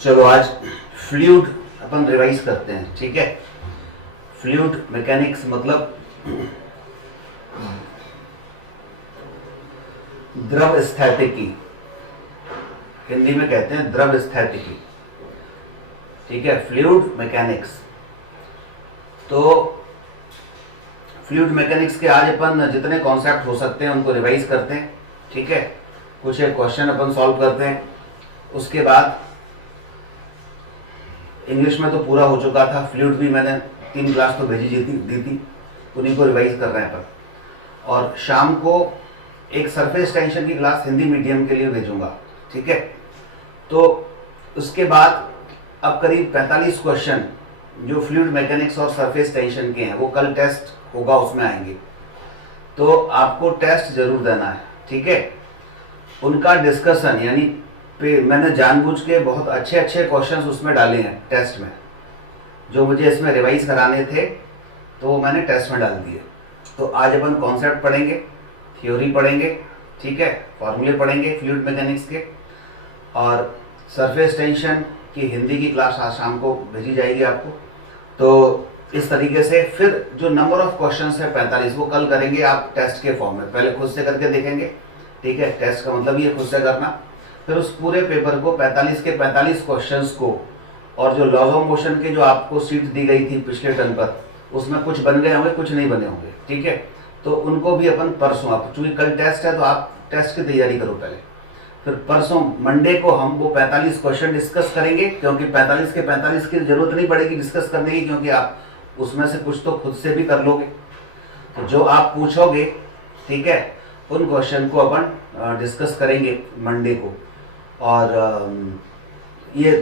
चलो आज फ्लूइड अपन रिवाइज करते हैं, ठीक है। फ्लूइड मैकेनिक्स मतलब द्रव स्थैतिकी, हिंदी में कहते हैं द्रव स्थैतिकी, ठीक है। फ्लूइड मैकेनिक्स, तो फ्लूइड मैकेनिक्स के आज अपन जितने कॉन्सेप्ट हो सकते हैं उनको रिवाइज करते हैं, ठीक है। कुछ एक क्वेश्चन अपन सॉल्व करते हैं, उसके बाद इंग्लिश में तो पूरा हो चुका था। फ्लूइड भी मैंने 3 क्लास तो भेजी दी थी, उन्हीं को रिवाइज कर रहे हैं अपन। और शाम को एक सरफेस टेंशन की क्लास हिंदी मीडियम के लिए भेजूंगा, ठीक है। तो उसके बाद अब करीब 45 क्वेश्चन जो फ्लूइड मैकेनिक्स और सरफेस टेंशन के हैं वो कल टेस्ट होगा, उसमें आएंगे। तो आपको टेस्ट जरूर देना है, ठीक है। उनका डिस्कशन यानी मैंने जानबूझ के बहुत अच्छे अच्छे क्वेश्चंस उसमें डाले हैं टेस्ट में, जो मुझे इसमें रिवाइज कराने थे तो मैंने टेस्ट में डाल दिए। तो आज अपन कॉन्सेप्ट पढ़ेंगे, थ्योरी पढ़ेंगे, ठीक है, फॉर्मूले पढ़ेंगे फ्लूइड मैकेनिक्स के, और सरफेस टेंशन की हिंदी की क्लास आज शाम को भेजी जाएगी आपको। तो इस तरीके से फिर जो नंबर ऑफ क्वेश्चंस है 45, वो कल करेंगे आप टेस्ट के फॉर्म में। पहले खुद से करके देखेंगे, ठीक है। टेस्ट का मतलब ये खुद से करना, फिर उस पूरे पेपर को 45 के 45 क्वेश्चंस को, और जो लॉज ऑफ मोशन के जो आपको सीट दी गई थी पिछले टर्म पर, उसमें कुछ बन गए होंगे, कुछ नहीं बने होंगे, ठीक है। तो उनको भी अपन परसों, आप चूंकि कल टेस्ट है तो आप टेस्ट की तैयारी करो पहले, फिर परसों मंडे को हम वो 45 क्वेश्चन डिस्कस करेंगे, क्योंकि 45 के 45 की जरूरत नहीं पड़ेगी डिस्कस करने की, क्योंकि आप उसमें से कुछ तो खुद से भी कर लोगे। तो जो आप पूछोगे, ठीक है, उन क्वेश्चन को अपन डिस्कस करेंगे मंडे को, और ये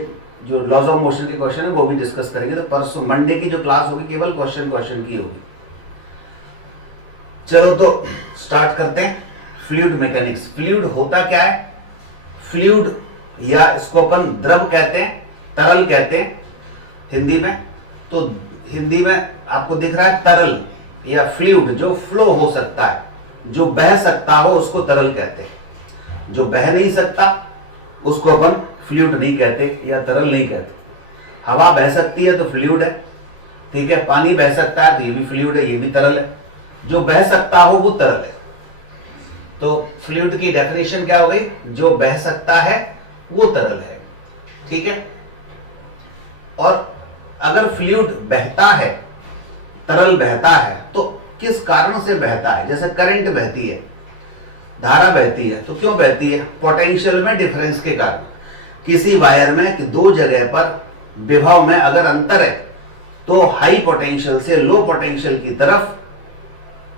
जो लॉज ऑफ मोशन के क्वेश्चन है वो भी डिस्कस करेंगे। तो परसों मंडे की जो क्लास होगी केवल क्वेश्चन की होगी। चलो तो स्टार्ट करते हैं। फ्लूइड मैकेनिक्स, फ्लूइड होता क्या है? फ्लूइड, या इसको अपन द्रव कहते हैं, तरल कहते हैं हिंदी में। तो हिंदी में आपको दिख रहा है तरल या फ्लूइड, जो फ्लो हो सकता है, जो बह सकता हो उसको तरल कहते हैं। जो बह नहीं सकता उसको अपन फ्लूइड नहीं कहते या तरल नहीं कहते। हवा बह सकती है तो फ्लूइड है, ठीक है। पानी बह सकता है तो ये भी फ्लूइड है, ये भी तरल है। जो बह सकता हो वो तरल है। तो फ्लूइड की डेफिनेशन क्या हो गई? जो बह सकता है वो तरल है, ठीक है। और अगर फ्लूइड बहता है, तरल बहता है, तो किस कारण से बहता है? जैसे करंट बहती है, धारा बहती है, तो क्यों बहती है? पोटेंशियल में डिफरेंस के कारण। किसी वायर में दो जगह पर विभव में अगर अंतर है तो हाई पोटेंशियल से लो पोटेंशियल की तरफ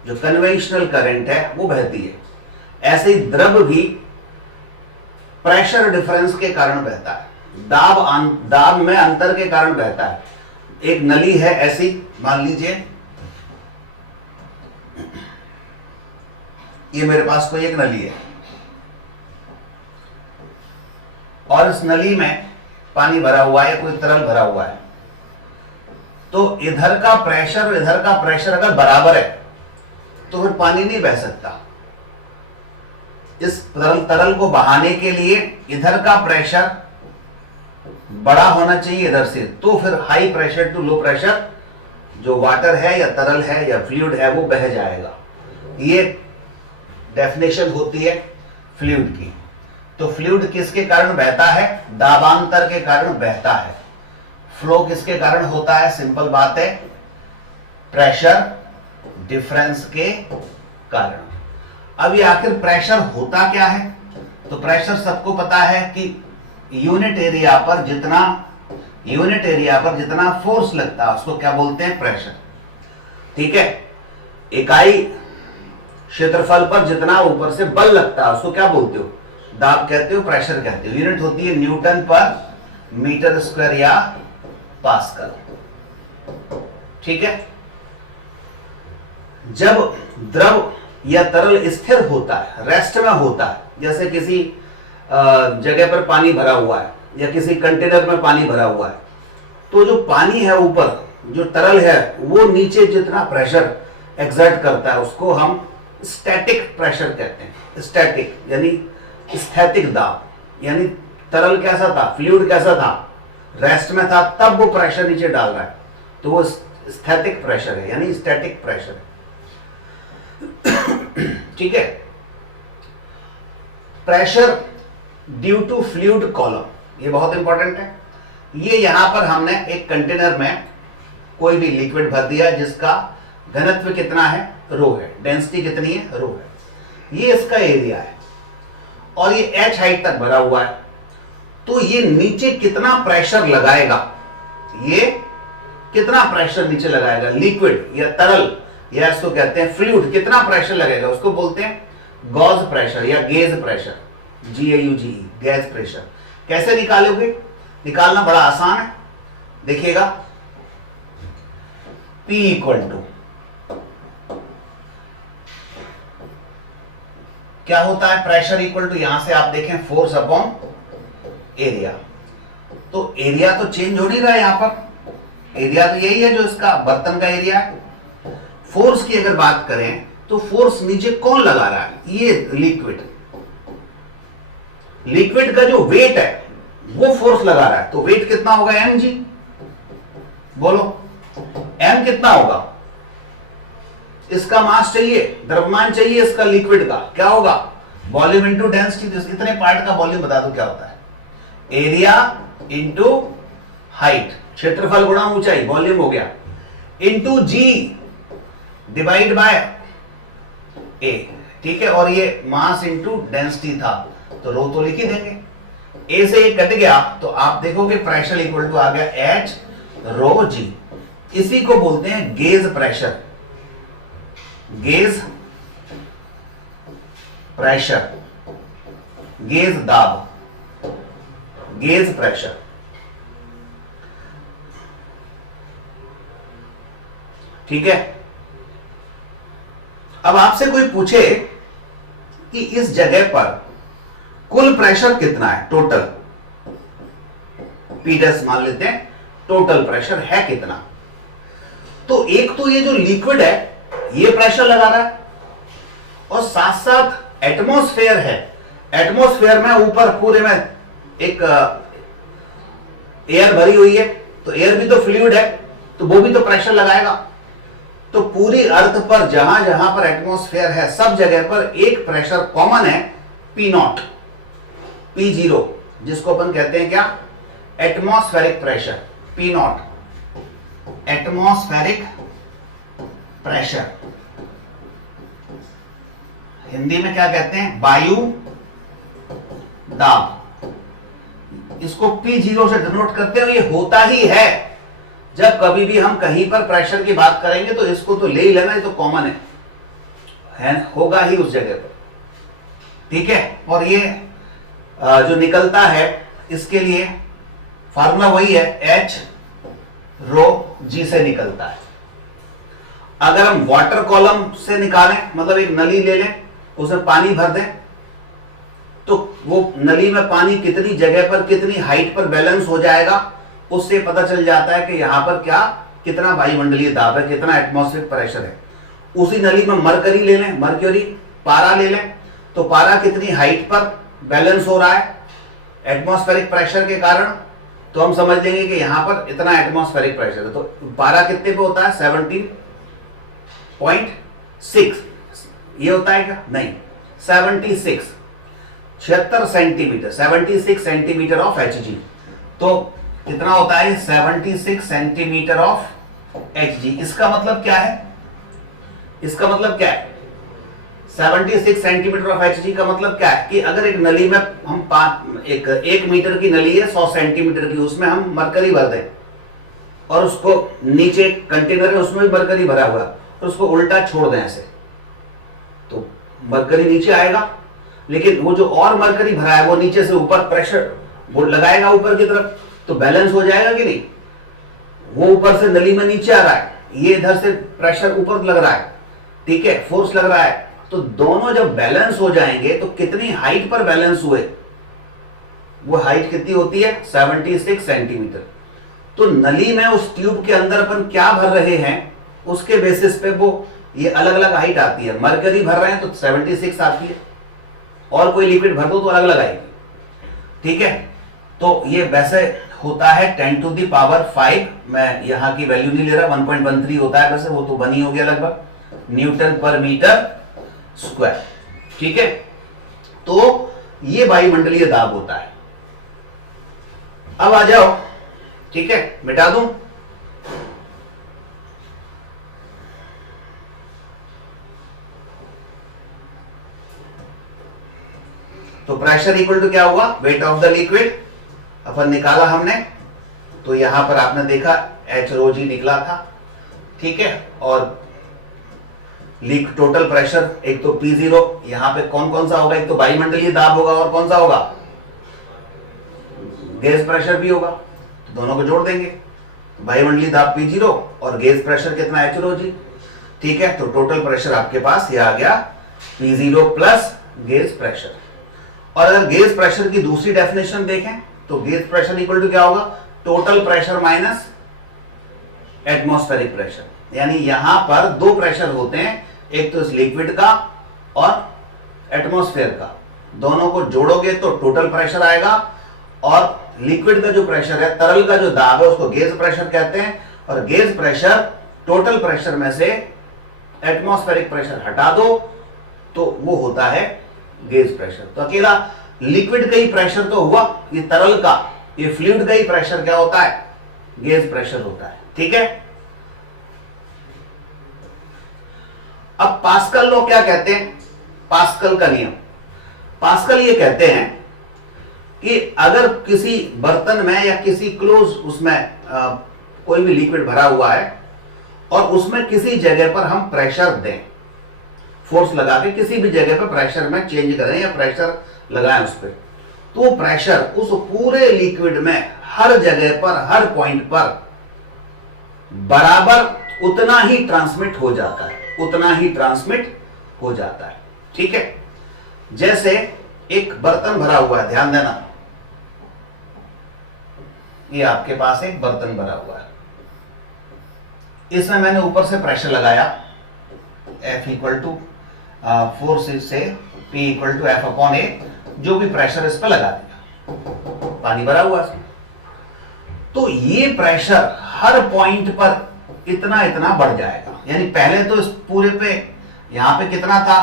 जो कन्वेंशनल करंट है वो बहती है। ऐसे ही द्रव भी प्रेशर डिफरेंस के कारण बहता है, दाब में अंतर के कारण बहता है। एक नली है ऐसी, मान लीजिए ये मेरे पास कोई एक नली है, और इस नली में पानी भरा हुआ है, कोई तरल भरा हुआ है। तो इधर का प्रेशर और इधर का प्रेशर अगर बराबर है तो फिर पानी नहीं बह सकता। इस तरल को बहाने के लिए इधर का प्रेशर बड़ा होना चाहिए इधर से, तो फिर high pressure to low pressure जो वाटर है या तरल है या फ्लूइड है वो बह जाएगा। ये डेफिनेशन होती है फ्लूइड की। तो फ्लूइड किसके कारण बहता है? दाबांतर के कारण बहता है। फ्लो किसके कारण होता है? सिंपल बात है, प्रेशर डिफरेंस के कारण। अब ये आखिर प्रेशर होता क्या है? तो प्रेशर सबको पता है कि यूनिट एरिया पर जितना फोर्स लगता है उसको क्या बोलते हैं? प्रेशर, ठीक है। इकाई क्षेत्रफल पर जितना ऊपर से बल लगता है उसको क्या बोलते हो? दाब कहते हो, प्रेशर कहते हो। यूनिट होती है न्यूटन पर मीटर स्क्वायर या पास्कल, ठीक है। जब द्रव या तरल स्थिर होता है, रेस्ट में होता है, जैसे किसी जगह पर पानी भरा हुआ है या किसी कंटेनर में पानी भरा हुआ है, तो जो पानी है ऊपर, जो तरल है वो नीचे जितना प्रेशर एक्सर्ट करता है उसको हम स्टैटिक प्रेशर कहते हैं। स्टैटिक यानी स्थैतिक दाब, यानी तरल कैसा था, फ्लूइड कैसा था, रेस्ट में था, तब वो प्रेशर नीचे डाल रहा है, तो वो स्थैतिक प्रेशर है, यानी स्टैटिक प्रेशर है। ठीक है। Pressure due to fluid column, ये बहुत इंपॉर्टेंट है। ये यहां पर हमने एक कंटेनर में कोई भी लिक्विड भर दिया जिसका घनत्व कितना है, रो है, डेंसिटी कितनी है, रो है, ये इसका एरिया है और ये h हाइट तक भरा हुआ है। तो ये नीचे कितना प्रेशर लगाएगा, ये कितना प्रेशर नीचे लगाएगा, लिक्विड या तरल या इसको कहते हैं फ्लूइड, कितना प्रेशर लगेगा, उसको बोलते हैं गॉज प्रेशर या gauge pressure, GAUGE, gas pressure. कैसे निकालोगे, निकालना बड़ा आसान है, देखिएगा P इक्वल टू क्या होता है, प्रेशर इक्वल टू, यहां से आप देखें फोर्स अपॉन एरिया। तो एरिया तो चेंज हो नहीं रहा है, यहां पर एरिया तो यही है जो इसका बर्तन का एरिया है। फोर्स की अगर बात करें तो फोर्स नीचे कौन लगा रहा है, ये लिक्विड, लिक्विड का जो वेट है वो फोर्स लगा रहा है। तो वेट कितना होगा, mg, बोलो m कितना होगा, इसका मास चाहिए, द्रव्यमान चाहिए इसका लिक्विड का, क्या होगा, वॉल्यूम इंटू डेंसिटी। इतने पार्ट का वॉल्यूम बता दो क्या होता है, एरिया इंटू हाइट, क्षेत्रफल गुणा ऊंचाई, वॉल्यूम हो गया, into g divide by a। ठीक है, और ये मास इंटू डेंसिटी था, तो रो तो लिख ही देंगे, a से ये कट गया तो आप देखोगे प्रेशर इक्वल टू आ गया h रो g। इसी को बोलते हैं gauge pressure, gauge pressure, gauge दाब, गेज प्रेशर। ठीक है। अब आपसे कोई पूछे कि इस जगह पर कुल प्रेशर कितना है, टोटल P' मान लेते हैं, टोटल प्रेशर है कितना, तो एक तो ये जो लिक्विड है ये प्रेशर लगा रहा है और साथ साथ एटमॉस्फेयर है, एटमॉस्फेयर में ऊपर पूरे में एक एयर भरी हुई है, तो एयर भी तो फ्लूइड है, तो वो भी तो प्रेशर लगाएगा। तो पूरी अर्थ पर जहां जहां पर एटमॉस्फेयर है सब जगह पर एक प्रेशर कॉमन है, P0, P0, जिसको अपन कहते हैं क्या, atmospheric pressure, P0, atmospheric pressure. Hindi में क्या कहते हैं, वायु दाब। इसको P0 से डिनोट करते हैं। ये होता ही है, जब कभी भी हम कहीं पर प्रेशर की बात करेंगे तो इसको तो ले ही लेना, ये तो कॉमन है, होगा ही उस जगह पर। ठीक है। और ये जो निकलता है इसके लिए फार्मूला वही है, H रो G से निकलता है। अगर हम वाटर कॉलम से निकालें, मतलब एक नली ले लें, उसमें पानी भर दें, तो वो नली में पानी कितनी जगह पर कितनी हाइट पर बैलेंस हो जाएगा, उससे पता चल जाता है कि यहां पर क्या, कितना वायुमंडलीय दाब है, कितना एटमॉस्फेरिक प्रेशर है। उसी नली में मरकरी ले लें, मर्क्यूरी, पारा ले लें, तो पारा कितनी हाइट पर बैलेंस हो रहा है एटमॉस्फेरिक प्रेशर के कारण, तो हम समझ लेंगे कि यहां पर इतना एटमॉस्फेरिक प्रेशर है। तो पारा कितने पे होता है, 17.6, ये होता है क्या, नहीं, 76 सेंटीमीटर, 76 सेंटीमीटर ऑफ Hg। तो कितना होता है, 76 सेंटीमीटर ऑफ Hg। इसका मतलब क्या है, इसका मतलब क्या है, 76 सेंटीमीटर ऑफ Hg का मतलब क्या है कि अगर एक नली में हम एक मीटर की नली है 100 सेंटीमीटर की, उसमें हम मरकरी भर दें और उसको नीचे कंटेनर है उसमें भी मरकरी भरा हुआ है और उसको उल्टा छोड़ दें ऐसे, तो मरकरी नीचे आएगा, लेकिन वो जो और मरकरी भरा है वो नीचे से ऊपर प्रेशर वो लगाएगा ऊपर की तरफ, तो बैलेंस हो जाएगा कि नहीं। वो ऊपर से नली में नीचे आ रहा है, ये इधर से प्रेशर ऊपर लग रहा है, ठीक है, फोर्स लग रहा है, तो दोनों जब बैलेंस हो जाएंगे तो कितनी हाइट पर बैलेंस हुए, वो हाइट कितनी होती है, 76 सेंटीमीटर। तो नली में उस ट्यूब के अंदर अपन क्या भर रहे हैं उसके बेसिस पे वो ये अलग अलग हाइट आती है। मरकरी भर रहे हैं तो 76 आती है, और कोई लिक्विड भर दो तो अलग अलग आएगी। ठीक है, तो ये वैसे होता है 10 टू द पावर 5, मैं यहां की वैल्यू नहीं ले रहा, 1.13 होता है वैसे, वो तो बनी हो गया लगभग, न्यूटन पर मीटर स्क्वायर। ठीक है, तो ये वायुमंडलीय दाब होता है। अब आ जाओ, ठीक है, मिटा दूं। तो प्रेशर इक्वल टू क्या हुआ, वेट ऑफ द लिक्विड, अपन निकाला हमने, तो यहां पर आपने देखा एच रो जी निकला था। ठीक है, और लीक टोटल प्रेशर एक तो P0, यहां पे कौन कौन सा होगा, एक तो वायुमंडलीय दाब होगा और कौन सा होगा, गैस प्रेशर भी होगा, तो दोनों को जोड़ देंगे, वायुमंडलीय दाब P0 और गैस प्रेशर कितना एच रो जी। ठीक है, तो टोटल प्रेशर आपके पास ये आ गया P0 प्लस गैस प्रेशर। और अगर गैस प्रेशर की दूसरी डेफिनेशन देखें तो गैस प्रेशर इक्वल टू क्या होगा, total pressure minus atmospheric pressure. यानी यहां पर दो प्रेशर होते हैं, एक तो इस लिक्विड का और एटमॉस्फेयर का, दोनों को जोड़ोगे तो टोटल प्रेशर आएगा, और लिक्विड का जो प्रेशर है, तरल का जो दाब है, उसको गैस प्रेशर कहते हैं, और गैस प्रेशर टोटल प्रेशर में से एटमॉस्फेरिक प्रेशर हटा दो तो वो होता है गैस प्रेशर। तो अकेला लिक्विड का ही प्रेशर तो हुआ, ये तरल का, ये फ्लूइड का ही प्रेशर क्या होता है, गैस प्रेशर होता है। ठीक है, अब पास्कल लॉ क्या कहते हैं, पास्कल का नियम, पास्कल ये कहते हैं कि अगर किसी बर्तन में या किसी क्लोज उसमें कोई भी लिक्विड भरा हुआ है और उसमें किसी जगह पर हम प्रेशर दें, फोर्स लगा के किसी भी जगह पर प्रेशर में चेंज करें या प्रेशर लगाएं उस पर, तो प्रेशर उस पूरे लिक्विड में हर जगह पर, हर पॉइंट पर बराबर उतना ही ट्रांसमिट हो जाता है, उतना ही ट्रांसमिट हो जाता है। ठीक है, जैसे एक बर्तन भरा हुआ है, ध्यान देना, ये आपके पास एक बर्तन भरा हुआ है, इसमें मैंने ऊपर से प्रेशर लगाया, F इक्वल टू फोर्स से P equal to F upon A, जो भी प्रेशर इस पर लगा दिया, पानी भरा हुआ है, तो ये प्रेशर हर पॉइंट पर इतना इतना बढ़ जाएगा। यानी पहले तो इस पूरे पे यहां पे कितना था,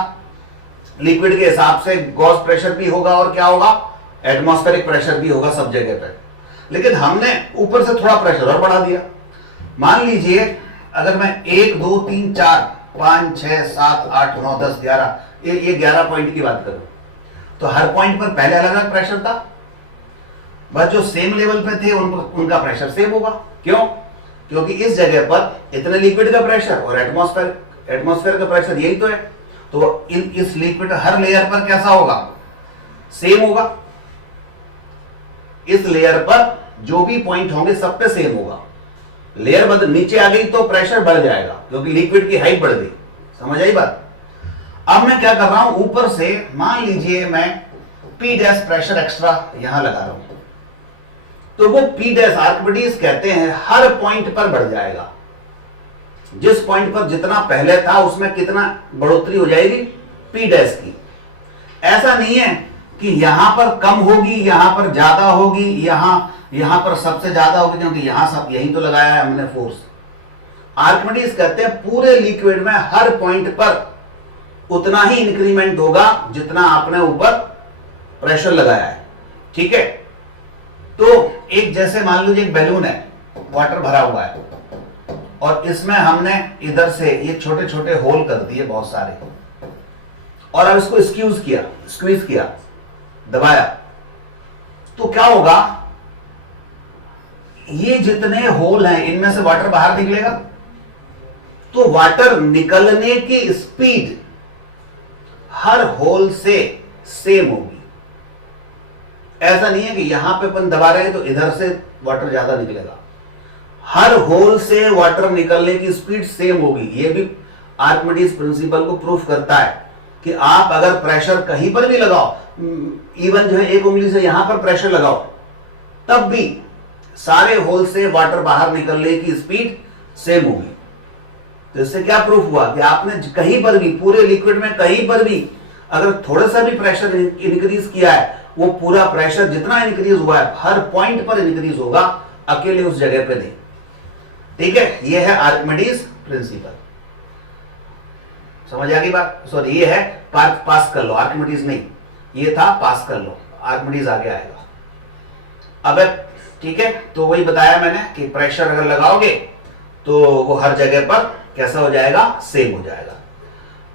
लिक्विड के हिसाब से गॉस प्रेशर भी होगा और क्या होगा, एटमॉस्फेरिक प्रेशर भी होगा सब जगह पे, लेकिन हमने ऊपर से थोड़ा प्रेशर और बढ़ा दिया। मान लीजिए अगर मैं 1 2 3 4 5 6 7 8 9 10 11, ये 11 पॉइंट की बात करूं, तो हर पॉइंट पर पहले अलग अलग प्रेशर था, बस जो सेम लेवल पे थे उनका प्रेशर सेम होगा। क्यों, क्योंकि इस जगह पर इतने लिक्विड का प्रेशर और एटमॉस्फेयर का प्रेशर यही तो है, तो इस लिक्विड हर लेयर पर कैसा होगा, सेम होगा। इस लेयर पर जो भी पॉइंट होंगे सब पे सेम होगा, लेयर बदल नीचे आ गई तो प्रेशर बढ़ जाएगा क्योंकि लिक्विड की हाइट बढ़ गई। समझ आई बात। अब मैं क्या कर रहा हूं, ऊपर से मान लीजिए मैं P डैश प्रेशर एक्स्ट्रा यहां लगा रहा हूं, तो वो P डैश आर्किमिडीज कहते हैं हर पॉइंट पर बढ़ जाएगा, जिस पॉइंट पर जितना पहले था उसमें कितना बढ़ोतरी हो जाएगी P डैश की। ऐसा नहीं है कि यहां पर कम होगी, यहां पर ज्यादा होगी, यहां पर सबसे ज्यादा होगी, क्योंकि यहां सब यही तो लगाया है हमने फोर्स। आर्किमिडीज कहते हैं पूरे लिक्विड में हर पॉइंट पर उतना ही इंक्रीमेंट होगा जितना आपने ऊपर प्रेशर लगाया है। ठीक है, तो एक जैसे मान लीजिए एक बैलून है, वाटर भरा हुआ है, और इसमें हमने इधर से ये छोटे छोटे होल कर दिए बहुत सारे, और अब इसको स्क्वीज किया, दबाया, तो क्या होगा, ये जितने होल हैं इनमें से वाटर बाहर निकलेगा, तो वाटर निकलने की स्पीड हर होल से सेम होगी। ऐसा नहीं है कि यहां पे अपन दबा रहे हैं तो इधर से वाटर ज्यादा निकलेगा, हर होल से वाटर निकलने की स्पीड सेम होगी। यह भी आर्किमिडीज प्रिंसिपल को प्रूफ करता है कि आप अगर प्रेशर कहीं पर भी लगाओ, इवन जो है एक उंगली से यहां पर प्रेशर लगाओ, तब भी सारे होल से वाटर बाहर निकलने की स्पीड सेम होगी। तो इससे क्या प्रूफ हुआ कि आपने कहीं पर भी पूरे लिक्विड में कहीं पर भी अगर थोड़ा सा भी प्रेशर इंक्रीज किया है वो पूरा प्रेशर जितना इंक्रीज हुआ है हर पॉइंट पर इंक्रीज होगा अकेले उस जगह पे नहीं। ठीक है, ये है आर्किमिडीज प्रिंसिपल। समझ आ गई बात? सॉरी, ये है पास्कल लॉ, आर्किमिडीज नहीं, ये था पास्कल लॉ, आर्किमिडीज आगे आएगा। अब ठीक है, तो वही बताया मैंने कि प्रेशर अगर लगाओगे तो वो हर जगह पर कैसा हो जाएगा, सेम हो जाएगा।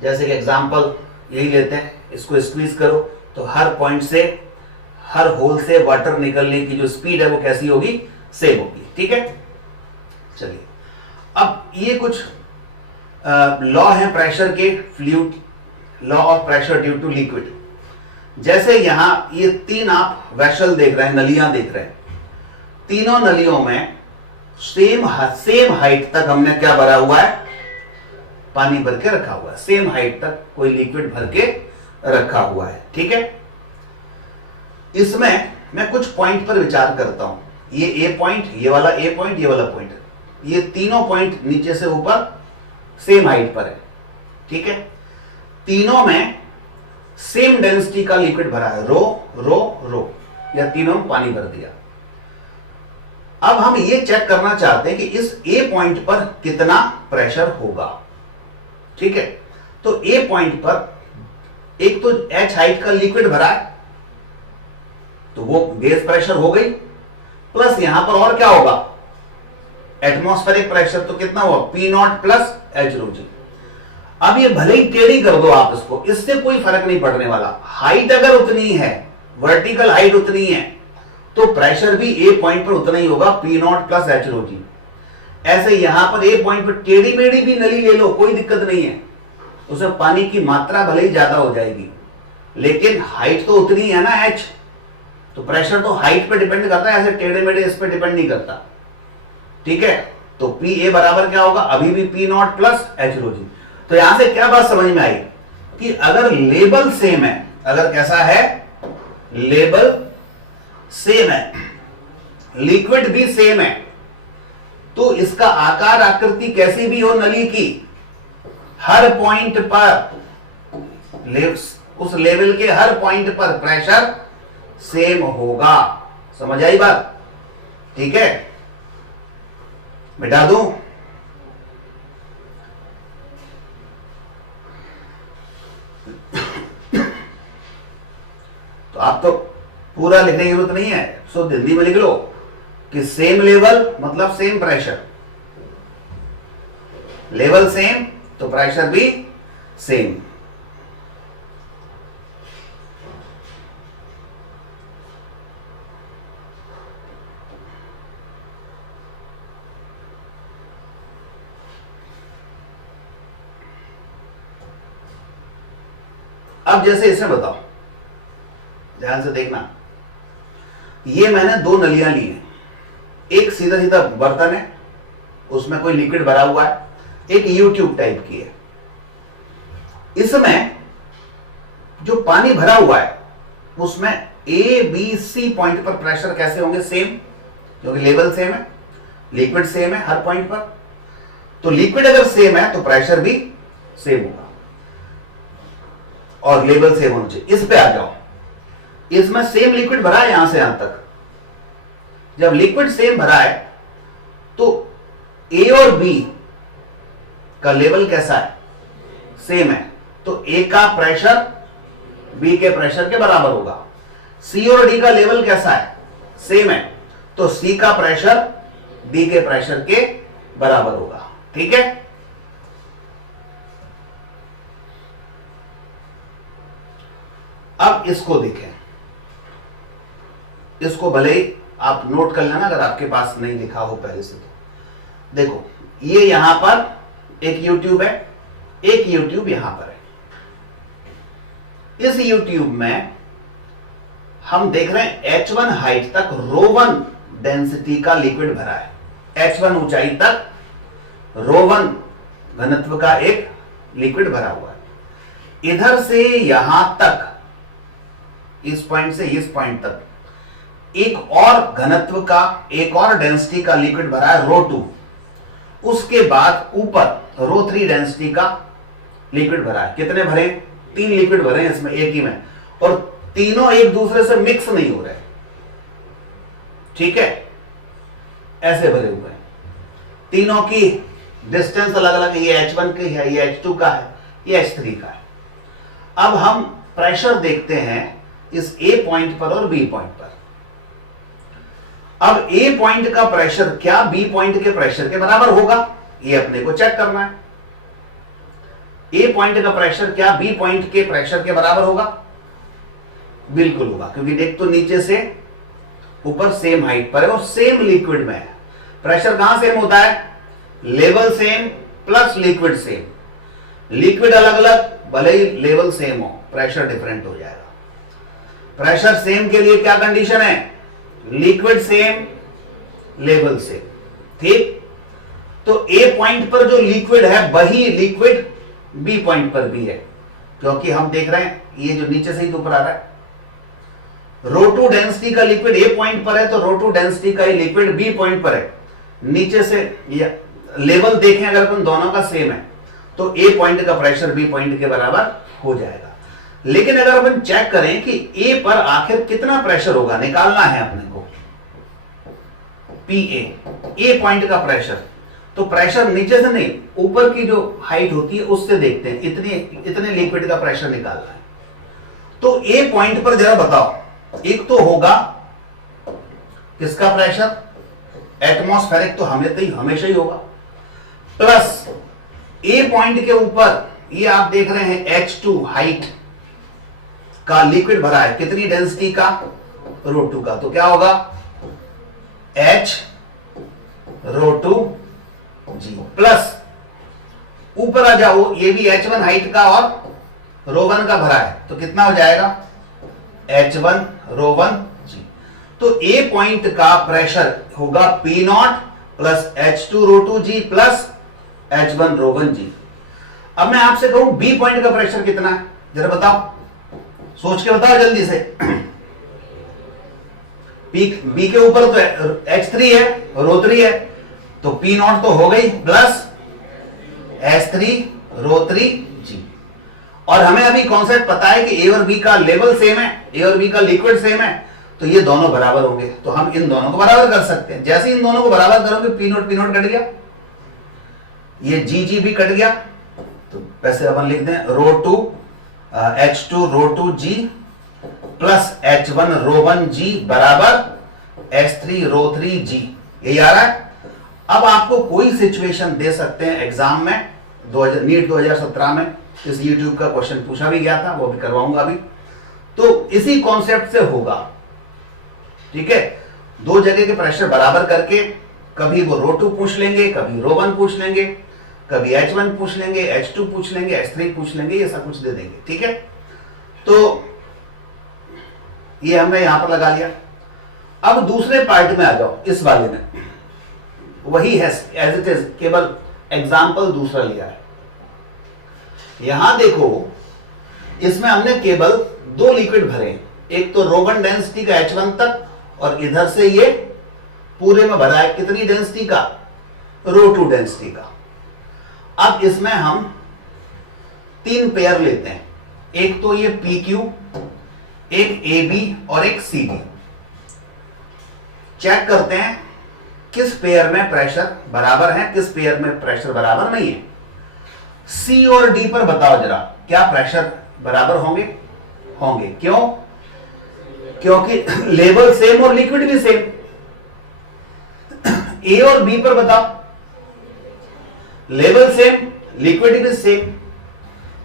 जैसे कि एग्जांपल यही लेते हैं, इसको स्क्वीज करो तो हर पॉइंट से, हर होल से वाटर निकलने की जो स्पीड है वो कैसी होगी, सेम होगी। ठीक है, चलिए अब ये कुछ लॉ है प्रेशर के, fluid law of pressure due to liquid. जैसे यहां ये तीन आप वेसल देख रहे हैं, नलियां देख रहे हैं, तीनों नलियों में सेम हाइट तक हमने क्या भरा हुआ है, पानी भर के रखा हुआ है, सेम हाइट तक कोई लिक्विड भर के रखा हुआ है। ठीक है, इसमें मैं कुछ पॉइंट पर विचार करता हूं, ये ए पॉइंट, ये वाला ए पॉइंट, ये वाला पॉइंट, ये तीनों पॉइंट नीचे से ऊपर सेम हाइट पर है। ठीक है, तीनों में सेम डेंसिटी का लिक्विड भरा है, रो रो रो, या तीनों में पानी भर दिया। अब हम ये चेक करना चाहते हैं कि इस ए पॉइंट पर कितना प्रेशर होगा। ठीक है, तो ए पॉइंट पर एक तो एच हाइट का लिक्विड भरा है, तो वो बेस प्रेशर हो गई, प्लस यहां पर और क्या होगा, एटमॉस्फेरिक प्रेशर, तो कितना हुआ, पी नॉट प्लस एच रो जी। अब ये भले ही टेढ़ी कर दो आप इसको, इससे कोई फर्क नहीं पड़ने वाला, हाइट अगर उतनी है, वर्टिकल हाइट उतनी है, तो प्रेशर भी ए पॉइंट पर उतना ही होगा, पी नॉट प्लस एच रो जी। ऐसे यहां पर ए पॉइंट पर टेढ़ी मेढ़ी भी नली ले लो, कोई दिक्कत नहीं है, उसमें पानी की मात्रा भले ही ज्यादा हो जाएगी, लेकिन हाइट तो उतनी है ना एच, तो प्रेशर तो हाइट पे डिपेंड करता है, ऐसे टेढ़े मेढ़े इस पे डिपेंड नहीं करता। ठीक है, तो पी ए बराबर क्या होगा, अभी भी पी नॉट प्लस एच रो जी। तो यहां से क्या बात समझ में आई कि अगर लेवल सेम है, अगर कैसा है, लेवल सेम है, लिक्विड भी सेम है, तो इसका आकार आकृति कैसी भी हो नली की, हर पॉइंट पर, उस लेवल के हर पॉइंट पर प्रेशर सेम होगा। समझ आई बात? ठीक है, मिटा दूं? तो आप तो पूरा लिखने की जरूरत नहीं है, शुद्ध हिंदी में लिख लो कि सेम लेवल मतलब सेम प्रेशर, लेवल सेम तो प्रेशर भी सेम। अब जैसे इसमें बताओ, ध्यान से देखना, ये मैंने दो नलियां ली हैं, एक सीधा सीधा बर्तन है, उसमें कोई लिक्विड भरा हुआ है, एक यू ट्यूब टाइप की है। इसमें जो पानी भरा हुआ है उसमें ए बी सी पॉइंट पर प्रेशर कैसे होंगे, सेम, क्योंकि लेवल सेम है, लिक्विड सेम है हर पॉइंट पर, तो लिक्विड अगर सेम है तो प्रेशर भी सेम होगा और लेवल सेम होना चाहिए। इस पे आ जाओ, इसमें सेम लिक्विड भरा है यहां से यहां तक, जब लिक्विड सेम भरा है तो ए और बी का लेवल कैसा है, सेम है, तो ए का प्रेशर बी के प्रेशर के बराबर होगा। सी और डी का लेवल कैसा है, सेम है, तो सी का प्रेशर डी के प्रेशर के बराबर होगा। ठीक है, अब इसको देखें, इसको भले ही आप नोट कर लेना अगर आपके पास नहीं लिखा हो पहले से। तो देखो, ये यहां पर एक यूट्यूब है, एक यूट्यूब यहां पर है। इस यूट्यूब में हम देख रहे हैं H1 हाइट तक ρ1 डेंसिटी का लिक्विड भरा है, H1 ऊंचाई तक ρ1 घनत्व का एक लिक्विड भरा हुआ है। इधर से यहां तक, इस पॉइंट से इस पॉइंट तक एक और घनत्व का, एक और डेंसिटी का लिक्विड भरा है ρ2। उसके बाद ऊपर ρ3 डेंसिटी का लिक्विड भरा है। कितने भरे, 3 लिक्विड भरे हैं इसमें एक ही में, और तीनों एक दूसरे से मिक्स नहीं हो रहे, ठीक है, ऐसे भरे हुए हैं, तीनों की डिस्टेंस अलग अलग है, ये H1 की है, ये H2 का है, ये H3 का है। अब हम प्रेशर देखते हैं इस A पॉइंट पर और B पॉइंट पर। अब A पॉइंट का प्रेशर क्या B पॉइंट के प्रेशर के बराबर होगा, ये अपने को चेक करना है। A पॉइंट का प्रेशर क्या B पॉइंट के प्रेशर के बराबर होगा? बिल्कुल होगा, क्योंकि देख तो नीचे से ऊपर सेम हाइट पर है और सेम लिक्विड में है। प्रेशर कहां सेम होता है? Level same plus liquid same. Liquid अलग अलग, भले ही लेवल सेम हो, प्रेशर डिफरेंट हो जाएगा। प्रेशर सेम के लिए क्या कंडीशन है? लिक्विड सेम, लेवल सेम, ठीक। तो ए पॉइंट पर जो लिक्विड है वही लिक्विड बी पॉइंट पर भी है, क्योंकि हम देख रहे हैं ये जो नीचे से ही ऊपर आ रहा है, रो2 डेंसिटी का लिक्विड ए पॉइंट पर है तो रो2 डेंसिटी का ही लिक्विड बी पॉइंट पर है। नीचे से लेवल देखें अगर अपन दोनों का सेम है तो ए पॉइंट का प्रेशर बी पॉइंट के बराबर हो जाएगा। लेकिन अगर अपन चेक करें कि ए पर आखिर कितना प्रेशर होगा, निकालना है अपने को पीए, ए पॉइंट का प्रेशर, तो प्रेशर नीचे से नहीं, ऊपर की जो हाइट होती है उससे देखते हैं, इतने लिक्विड का प्रेशर निकालना है। तो ए पॉइंट पर जरा बताओ, एक तो होगा किसका प्रेशर? एटमॉस्फेरिक तो हमेशा ही होगा, प्लस ए पॉइंट के ऊपर ये आप देख रहे हैं H2 हाइट का लिक्विड भरा है, कितनी डेंसिटी का? रो2 का, तो क्या होगा? H रो2 जी, प्लस ऊपर आ जाओ, ये भी H1 हाइट का और रो1 का भरा है, तो कितना हो जाएगा? H1 रो1 जी। तो ए पॉइंट का प्रेशर होगा P0 प्लस H2 रो2 जी प्लस H1 रो1 जी। अब मैं आपसे कहूं बी पॉइंट का प्रेशर कितना है, जरा बताओ, सोच के बताओ जल्दी से। बी के ऊपर तो H3 है, रो3 है, तो P0 तो हो गई प्लस H3 रो3 जी। और हमें अभी कॉन्सेप्ट पता है कि ए और बी का लेवल सेम है, ए और बी का लिक्विड सेम है, तो ये दोनों बराबर होंगे, तो हम इन दोनों को बराबर कर सकते हैं। जैसे इन दोनों को बराबर करोगे, P0 कट गया, ये जी भी कट गया, तो वैसे अपन लिख दें रो2 H2 रो2 जी प्लस H1 रो1 जी बराबर H3 रो3 जी। यही आ रहा है। अब आपको कोई सिचुएशन दे सकते हैं एग्जाम में, नीट 2017 में इस यूट्यूब का क्वेश्चन पूछा भी गया था, वो भी करवाऊंगा अभी, तो इसी कॉन्सेप्ट से होगा, ठीक है। दो जगह के प्रेशर बराबर करके कभी वो रो2 पूछ लेंगे, कभी रो1 पूछ लेंगे, कभी H1 पूछ लेंगे, H2 पूछ लेंगे, H3 पूछ लेंगे, ये सब कुछ दे देंगे, ठीक है। तो ये हमने यहां पर लगा लिया। अब दूसरे पार्ट में आ जाओ, इस वाले में वही है एज इट इज, केवल एग्जाम्पल दूसरा लिया है। यहां देखो, इसमें हमने केवल दो लिक्विड भरे, एक तो रो1 डेंसिटी का H1 तक, और इधर से ये पूरे में भरा है कितनी डेंसिटी का? रो2 डेंसिटी का। अब इसमें हम तीन पेयर लेते हैं, एक तो ये PQ, एक AB और एक CD। चेक करते हैं किस पेयर में प्रेशर बराबर है, किस पेयर में प्रेशर बराबर नहीं है। C और D पर बताओ जरा, क्या प्रेशर बराबर होंगे? होंगे। क्यों? क्योंकि लेवल सेम और लिक्विड भी सेम। A और B पर बताओ, लेवल सेम, लिक्विड भी सेम।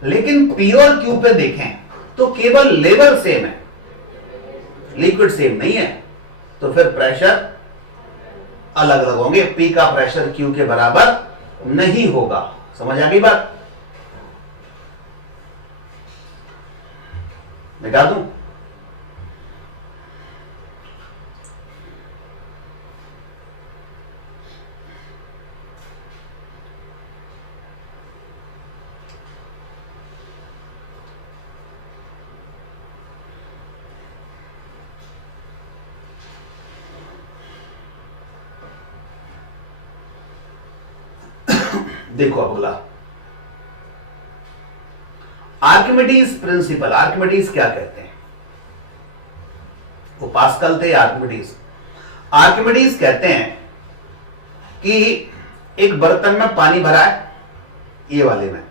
लेकिन P और Q पे देखें तो केवल लेवल सेम है, लिक्विड सेम नहीं है, तो फिर प्रेशर अलग अलग होंगे। P का प्रेशर Q के बराबर नहीं होगा। समझ आ गई बात? मिटा दूं? देखो अगला, आर्किमिडीज प्रिंसिपल। आर्किमिडीज क्या कहते हैं? पास्कल थे या आर्किमिडीज। आर्किमिडीज कहते हैं कि एक बर्तन में पानी भरा है, ये वाले में,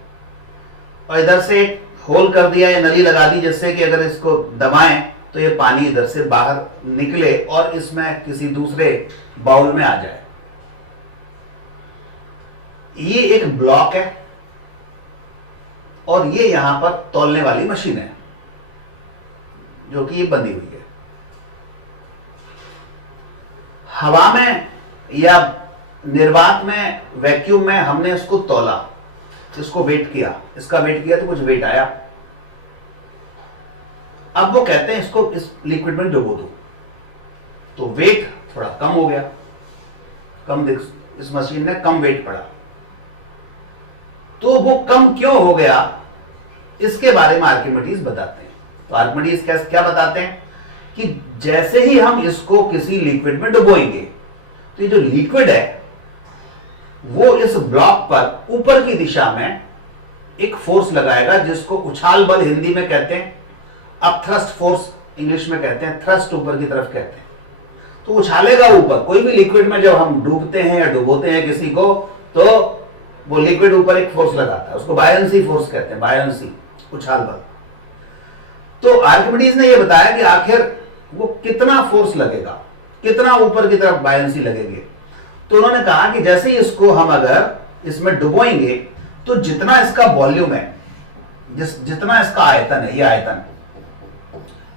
और इधर से एक होल कर दिया या नली लगा दी जिससे कि अगर इसको दबाएं तो ये पानी इधर से बाहर निकले और इसमें किसी दूसरे बाउल में आ जाए। ये एक ब्लॉक है और ये यहां पर तौलने वाली मशीन है जो कि ये बंधी हुई है। हवा में या निर्वात में, वैक्यूम में हमने इसको तौला, इसको वेट किया, इसका वेट किया तो कुछ वेट आया। अब वो कहते हैं इसको इस लिक्विड में डुबो दो, तो वेट थोड़ा कम हो गया, कम, इस मशीन ने कम वेट पड़ा। तो वो कम क्यों हो गया इसके बारे में आर्किमिडीज बताते हैं। तो आर्किमिडीज क्या बताते हैं कि जैसे ही हम इसको किसी लिक्विड में डुबोएंगे तो ये जो लिक्विड है वो इस ब्लॉक पर ऊपर की दिशा में एक फोर्स लगाएगा जिसको उछाल बल हिंदी में कहते हैं, अपथ्रस्ट फोर्स इंग्लिश में कहते हैं, थ्रस्ट ऊपर की तरफ कहते हैं। तो उछालेगा ऊपर। कोई भी लिक्विड में जब हम डूबते हैं या डुबोते हैं किसी को तो वो लिक्विड ऊपर एक फोर्स लगाता है, उसको बायंसी फोर्स कहते हैं, बायंसी, उछाल बल। तो आर्किमिडीज ने यह बताया कि आखिर वो कितना फोर्स लगेगा, कितना ऊपर की तरफ बायंसी लगेगी। तो उन्होंने कहा कि जैसे ही इसको हम अगर इसमें डुबोएंगे तो जितना इसका वॉल्यूम है, जितना इसका आयतन है, ये आयतन,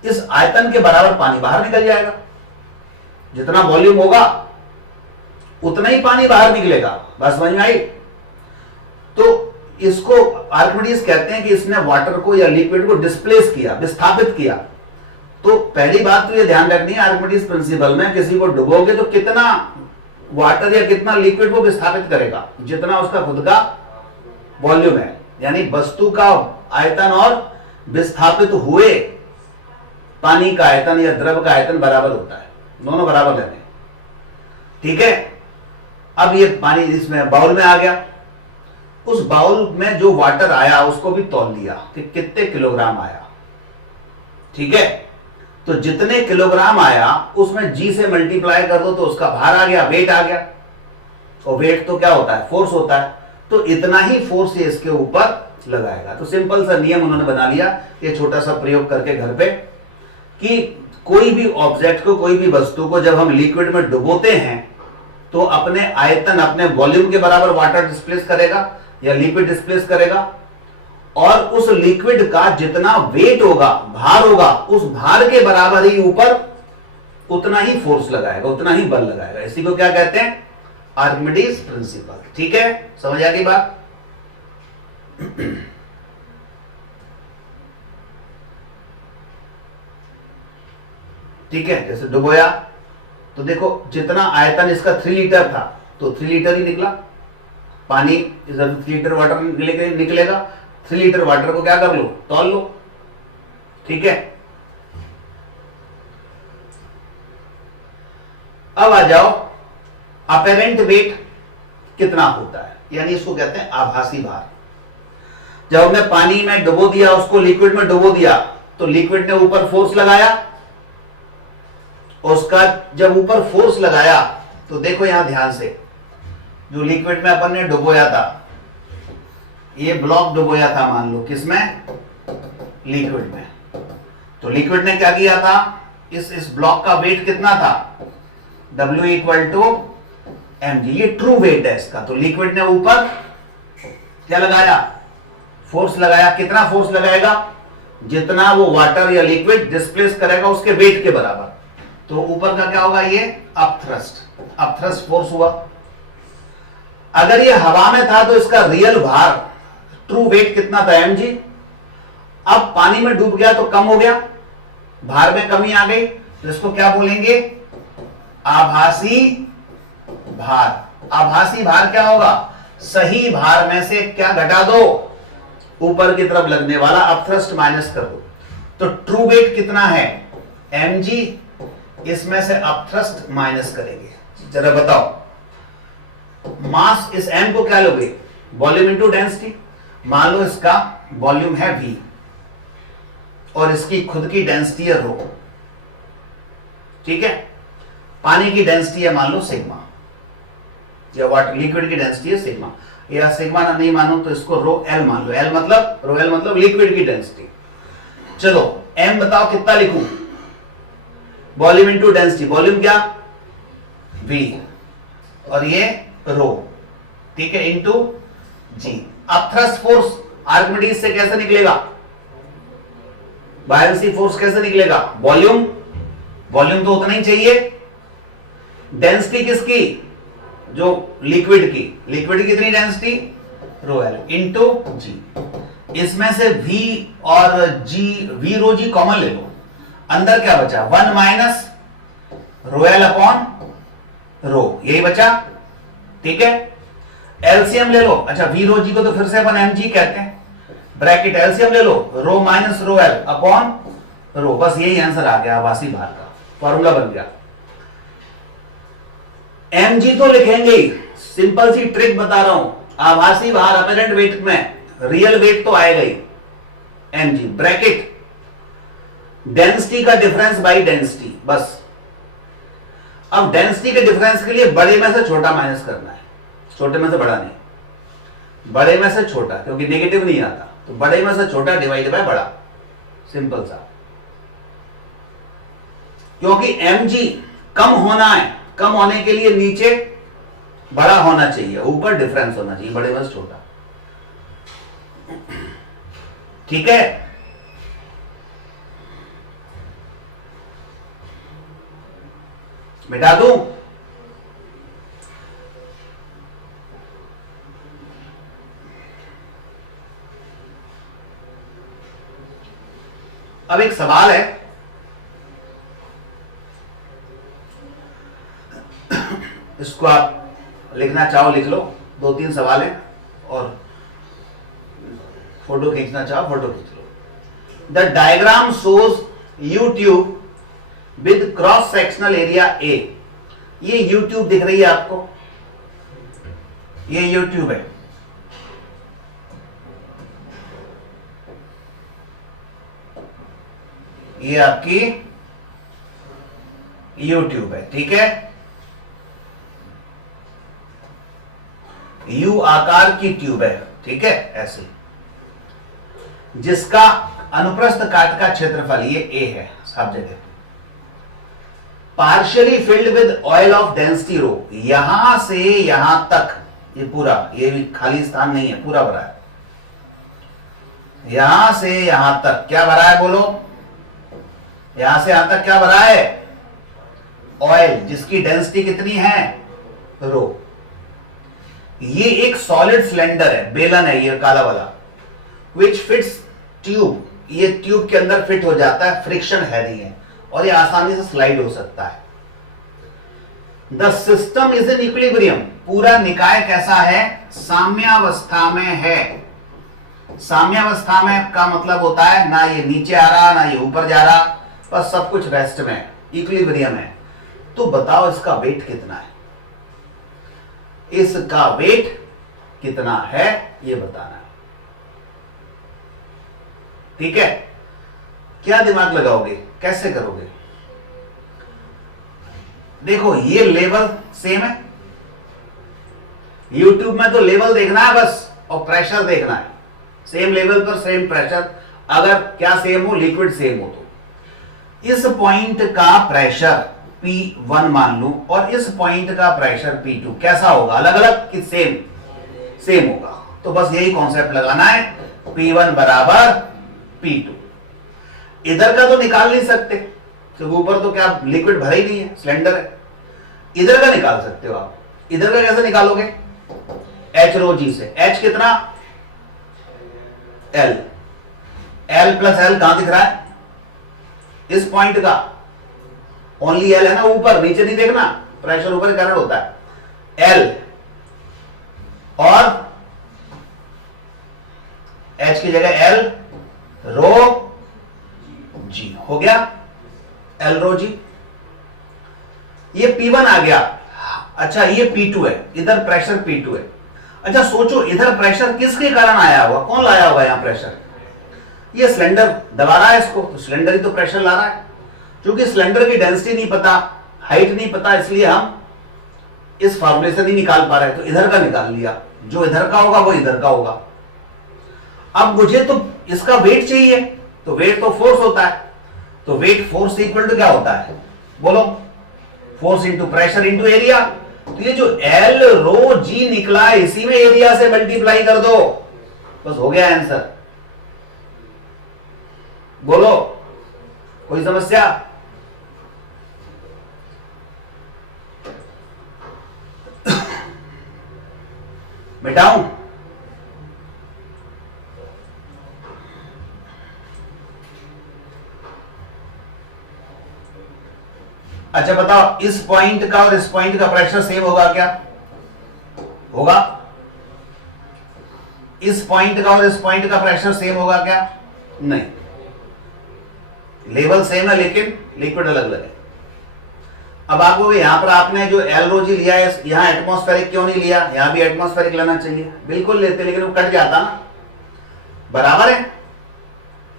इस आयतन के बराबर पानी बाहर निकल जाएगा। जितना वॉल्यूम होगा उतना ही पानी बाहर निकलेगा। बस समझ में आई। तो इसको आर्किमिडीज कहते हैं कि इसने वाटर को या लिक्विड को डिस्प्लेस किया, विस्थापित किया। तो पहली बात तो ये ध्यान रखनी है, आर्किमिडीज प्रिंसिपल में किसी को डुबोगे तो कितना वाटर या कितना लिक्विड को विस्थापित करेगा, जितना उसका खुद का वॉल्यूम है। यानी वस्तु का आयतन और विस्थापित हुए पानी का आयतन या द्रव का आयतन बराबर होता है, दोनों बराबर लेने। ठीक है। अब ये पानी इसमें बाउल में आ गया, उस बाउल में जो वाटर आया उसको भी तौल दिया कि कितने किलोग्राम आया। ठीक है। तो जितने किलोग्राम आया उसमें जी से मल्टीप्लाई कर दो तो उसका भार आ गया, वेट आ गया। और वेट तो क्या होता है, फोर्स होता है। तो इतना ही फोर्स ये इसके ऊपर लगाएगा। तो सिंपल सा नियम उन्होंने बना लिया, ये छोटा सा प्रयोग करके घर पे, कि कोई भी ऑब्जेक्ट को, कोई भी वस्तु को जब हम लिक्विड में डुबोते हैं तो अपने आयतन, अपने वॉल्यूम के बराबर वाटर डिस्प्लेस करेगा या लिक्विड डिस्प्लेस करेगा, और उस लिक्विड का जितना वेट होगा, भार होगा, उस भार के बराबर ही ऊपर उतना ही फोर्स लगाएगा, उतना ही बल लगाएगा। इसी को क्या कहते हैं, आर्किमिडीज प्रिंसिपल। ठीक है, समझ आ गई बात। ठीक है। जैसे डुबोया तो देखो जितना आयतन इसका 3 लीटर था तो 3 लीटर ही निकला पानी, इधर 3 लीटर वाटर निकलेगा। 3 लीटर वाटर को क्या कर लो, तौल लो। ठीक है। अब आ जाओ अपेरेंट वेट कितना होता है, यानी इसको कहते हैं आभासी भार। जब हमने पानी में डुबो दिया, उसको लिक्विड में डुबो दिया, तो लिक्विड ने ऊपर फोर्स लगाया, उसका जब ऊपर फोर्स लगाया तो देखो यहां ध्यान से, जो लिक्विड में अपन ने डुबोया था, ये ब्लॉक डुबोया था मान लो किसमें, लिक्विड में। तो लिक्विड ने क्या किया था, इस ब्लॉक का वेट कितना था, W = mg, ये ट्रू वेट है इसका। तो लिक्विड ने ऊपर क्या लगाया, फोर्स लगाया। कितना फोर्स लगाएगा, जितना वो वाटर या लिक्विड डिस्प्लेस करेगा उसके वेट के बराबर। तो ऊपर का क्या होगा, ये अपथ्रस्ट फोर्स हुआ। अगर ये हवा में था तो इसका रियल भार, ट्रू वेट कितना था, mg। अब पानी में डूब गया तो कम हो गया, भार में कमी आ गई, तो इसको क्या बोलेंगे, आभासी भार। आभासी भार क्या होगा, सही भार में से क्या घटा दो, ऊपर की तरफ लगने वाला अपथ्रस्ट माइनस कर दो। तो ट्रू वेट कितना है, mg, इसमें से अपथ्रस्ट माइनस करेंगे। जरा बताओ, मास, इस m को क्या लोगे, वॉल्यूम इंटू डेंसिटी। मान लो इसका वॉल्यूम है v और इसकी खुद की डेंसिटी है रो। ठीक है। पानी की डेंसिटी है मान लो सिग्मा, या वाटर लिक्विड की डेंसिटी है सिग्मा, या सिग्मा ना नहीं मानो तो इसको रो एल मान लो। एल मतलब लिक्विड की डेंसिटी। चलो एम बताओ कितना लिखूं, वॉल्यूम इंटू डेंसिटी, वॉल्यूम क्या वी और ये रो, ठीक है, इंटू जी। अब थ्रस्ट फोर्स आर्किमिडीज से कैसे निकलेगा, बायोसी फोर्स कैसे निकलेगा, वॉल्यूम तो उतना ही चाहिए। डेंसिटी किसकी, जो लिक्विड की कितनी डेंसिटी रो एल इंटू जी। इसमें से V और G, V रो जी कॉमन ले लो, अंदर क्या बचा 1 माइनस रो एल अपॉन रो, यही बचा, ठीक है। एलसीएम ले लो, अच्छा V रो जी को तो फिर से अपन mg कहते हैं, ब्रैकेट एलसीएम ले लो, rho minus rho L upon rho, बस यही आंसर आ गया आभासी भार का, फॉर्मूला बन गया। mg तो लिखेंगे ही, सिंपल सी ट्रिक बता रहा हूं, आभासी भार अपरेंट वेट में रियल वेट तो आएगा ही, mg ब्रैकेट डेंसिटी का डिफरेंस बाई डेंसिटी, बस। अब डेंसिटी के डिफरेंस के लिए बड़े में से छोटा माइनस करना है, छोटे में से बड़ा नहीं, बड़े में से छोटा, क्योंकि नेगेटिव नहीं आता, तो बड़े में से छोटा डिवाइड बाय बड़ा, सिंपल सा। क्योंकि mg कम होना है, कम होने के लिए नीचे बड़ा होना चाहिए, ऊपर डिफरेंस होना चाहिए, बड़े में से छोटा, ठीक है। मिटा दूं, अब एक सवाल है, इसको आप लिखना चाहो लिख लो, 2-3 सवाल है, और फोटो खींचना चाहो फोटो खींच लो। The diagram shows U tube with cross sectional area A, ये यूट्यूब दिख रही है आपको, ये यूट्यूब है, ये आपकी यूट्यूब है, ठीक है। यू आकार की ट्यूब है, ठीक है, ऐसे, जिसका अनुप्रस्थ काट का क्षेत्रफल ये ए है, सब जगह partially filled with oil of density rho, यहां से यहां तक ये पूरा, ये भी खाली स्थान नहीं है, पूरा भरा है, यहां से यहां तक क्या भरा है बोलो, यहां से यहां तक क्या भरा है, ऑयल, जिसकी डेंसिटी कितनी है रो। ये एक सॉलिड सिलेंडर है, बेलन है ये काला वाला, विच फिट्स ट्यूब, ये ट्यूब के अंदर फिट हो जाता है, फ्रिक्शन है नहीं है, और ये आसानी से स्लाइड हो सकता है। The system is in equilibrium, पूरा निकाय कैसा है, साम्यावस्था में है। साम्यावस्था में का मतलब होता है ना ये नीचे आ रहा ना ये ऊपर जा रहा, बस सब कुछ रेस्ट में, इक्विलिब्रियम है। तो बताओ इसका वेट कितना है, इसका वेट कितना है ये बताना है, ठीक है। क्या दिमाग लगाओगे, कैसे करोगे, देखो ये लेवल सेम है, YouTube में तो लेवल देखना है बस, और प्रेशर देखना है, सेम लेवल पर सेम प्रेशर, अगर क्या सेम हो, लिक्विड सेम हो, तो इस पॉइंट का प्रेशर P1 मान लूं और इस पॉइंट का प्रेशर P2, कैसा होगा, अलग अलग कि सेम होगा। तो बस यही कॉन्सेप्ट लगाना है, P1 बराबर P2। इधर का तो निकाल नहीं सकते क्योंकि ऊपर तो क्या लिक्विड भरा ही नहीं है, सिलेंडर है। इधर का निकाल सकते हो आप, इधर का कैसे निकालोगे, H रो जी से, H कितना L, L प्लस L कहां दिख रहा है, इस पॉइंट का ओनली L है ना, ऊपर नीचे नहीं देखना, प्रेशर ऊपर के कारण होता है, L और H की जगह L रो जी हो गया, L रो जी। ये P1 आ गया, अच्छा ये P2 है, इधर प्रेशर P2 है। अच्छा सोचो इधर प्रेशर किसके कारण आया होगा, कौन लाया होगा यहां प्रेशर, ये सिलेंडर दबा रहा है इसको, तो सिलेंडर ही तो प्रेशर ला रहा है। क्योंकि सिलेंडर की डेंसिटी नहीं पता, हाइट नहीं पता, इसलिए हम इस फॉर्मूले से नहीं निकाल पा रहे, तो इधर का निकाल लिया, जो इधर का होगा वो इधर का होगा। अब मुझे तो इसका वेट चाहिए, तो वेट तो फोर्स होता है, तो वेट फोर्स इक्वल टू क्या होता है, बोलो, force into pressure into area. तो ये जो एल रो जी निकला है, इसी में एरिया से मल्टीप्लाई कर दो, बस हो गया आंसर। बोलो, कोई समस्या? मिटाऊं? अच्छा बताओ, इस पॉइंट का और इस पॉइंट का प्रेशर सेम होगा क्या? होगा? इस पॉइंट का और इस पॉइंट का प्रेशर सेम होगा क्या? नहीं, लेवल सेम है लेकिन लिक्विड अलग अलग है। अब आपको यहां पर आपने जो एल रो जी लिया है, यहां एटमॉस्फेरिक क्यों नहीं लिया? यहां भी एटमॉस्फेरिक लेना चाहिए, बिल्कुल लेते, लेकिन वो कट जाता ना, बराबर है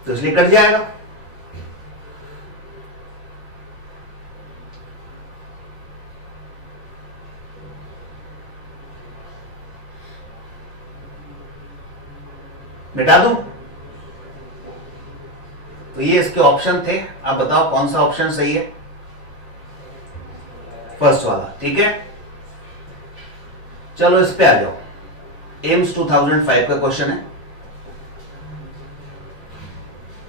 तो इसलिए कट जाएगा। मिटा दूं? तो ये इसके ऑप्शन थे, अब बताओ कौन सा ऑप्शन सही है? फर्स्ट वाला, ठीक है। चलो इस पे आ जाओ, एम्स 2005 का क्वेश्चन है।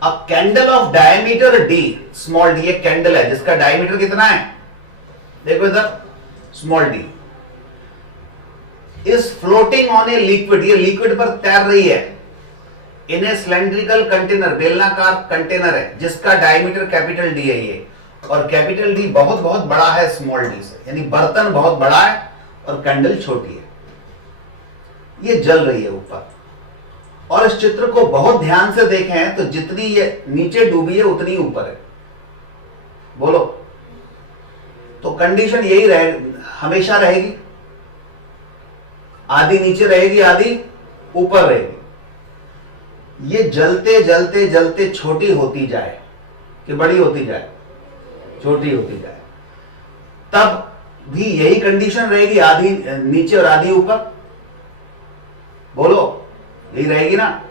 अ candle of diameter D, small D, एक कैंडल है जिसका डायमीटर कितना है, देखो इधर, small D, is floating on a liquid, ये लिक्विड पर तैर रही है, इन ए सिलेंड्रिकल कंटेनर, बेलनाकार कंटेनर है जिसका डायमीटर कैपिटल डी है ये, और कैपिटल डी बहुत बहुत बड़ा है स्मॉल डी से, यानी बर्तन बहुत बड़ा है और कैंडल छोटी है, ये जल रही है ऊपर। और इस चित्र को बहुत ध्यान से देखें तो जितनी ये नीचे डूबी है उतनी ऊपर है, बोलो, तो कंडीशन यही रहे, हमेशा रहेगी, आधी नीचे रहेगी आधी ऊपर रहेगी। ये जलते जलते जलते छोटी होती जाए कि बड़ी होती जाए, छोटी होती जाए, तब भी यही कंडीशन रहेगी, आधी नीचे और आधी ऊपर, बोलो, यही रहेगी ना।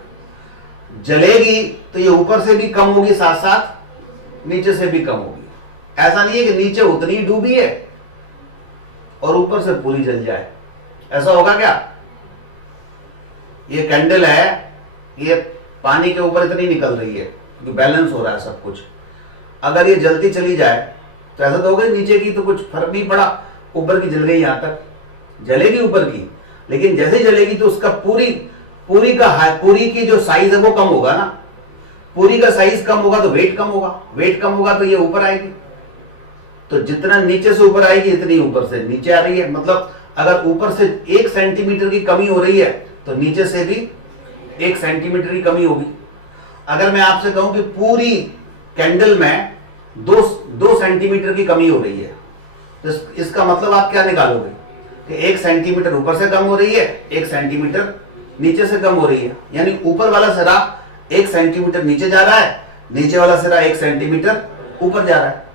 जलेगी तो ये ऊपर से भी कम होगी, साथ साथ नीचे से भी कम होगी। ऐसा नहीं है कि नीचे उतनी डूबी है और ऊपर से पूरी जल जाए, ऐसा होगा क्या? ये कैंडल है, ये पानी के ऊपर इतनी निकल रही है क्योंकि बैलेंस हो रहा है सब कुछ, अगर ये जलती चली जाए तो ऐसा तो होगा नीचे की तो कुछ फर्क नहीं पड़ा, ऊपर की जल गई, यहां तक जलेगी ऊपर की, लेकिन जैसे ही जलेगी तो उसका पूरी की जो साइज है वो कम होगा ना, पूरी का साइज कम होगा तो वेट कम होगा, वेट कम होगा तो ये ऊपर आएगी, तो जितना नीचे से ऊपर आएगी इतनी ऊपर से नीचे आ रही है। मतलब अगर ऊपर से 1 सेंटीमीटर की कमी हो रही है तो नीचे से भी 1 सेंटीमीटर की कमी होगी। अगर मैं आपसे कहूं कि पूरी कैंडल में 2 सेंटीमीटर की कमी हो रही है, तो इसका मतलब आप क्या निकालोगे कि 1 सेंटीमीटर ऊपर से कम हो रही है, 1 सेंटीमीटर नीचे से कम हो रही है, यानी ऊपर वाला सिरा 1 सेंटीमीटर नीचे जा रहा है, नीचे वाला सिरा 1 सेंटीमीटर ऊपर जा रहा है।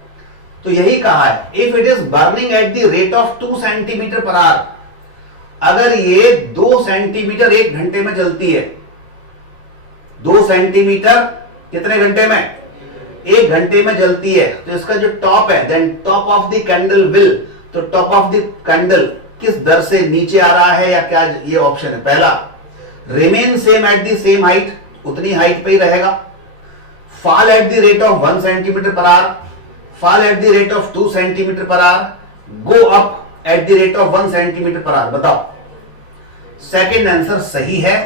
तो यही कहा है, if it is burning at the rate of 2 centimetre per hour, अगर ये 2 सेंटीमीटर 1 घंटे में जलती है, 2 सेंटीमीटर कितने घंटे में, 1 घंटे में जलती है, तो इसका जो टॉप है, then top of the candle will, तो टॉप ऑफ द कैंडल किस दर से नीचे आ रहा है या क्या, ये ऑप्शन है पहला, remain same at the same height, उतनी हाइट पे ही रहेगा, fall at the rate of 1 centimetre per hour, fall at the rate of 2 centimetre per hour, go up at the rate of 1 centimetre per hour. बताओ, second answer सही है,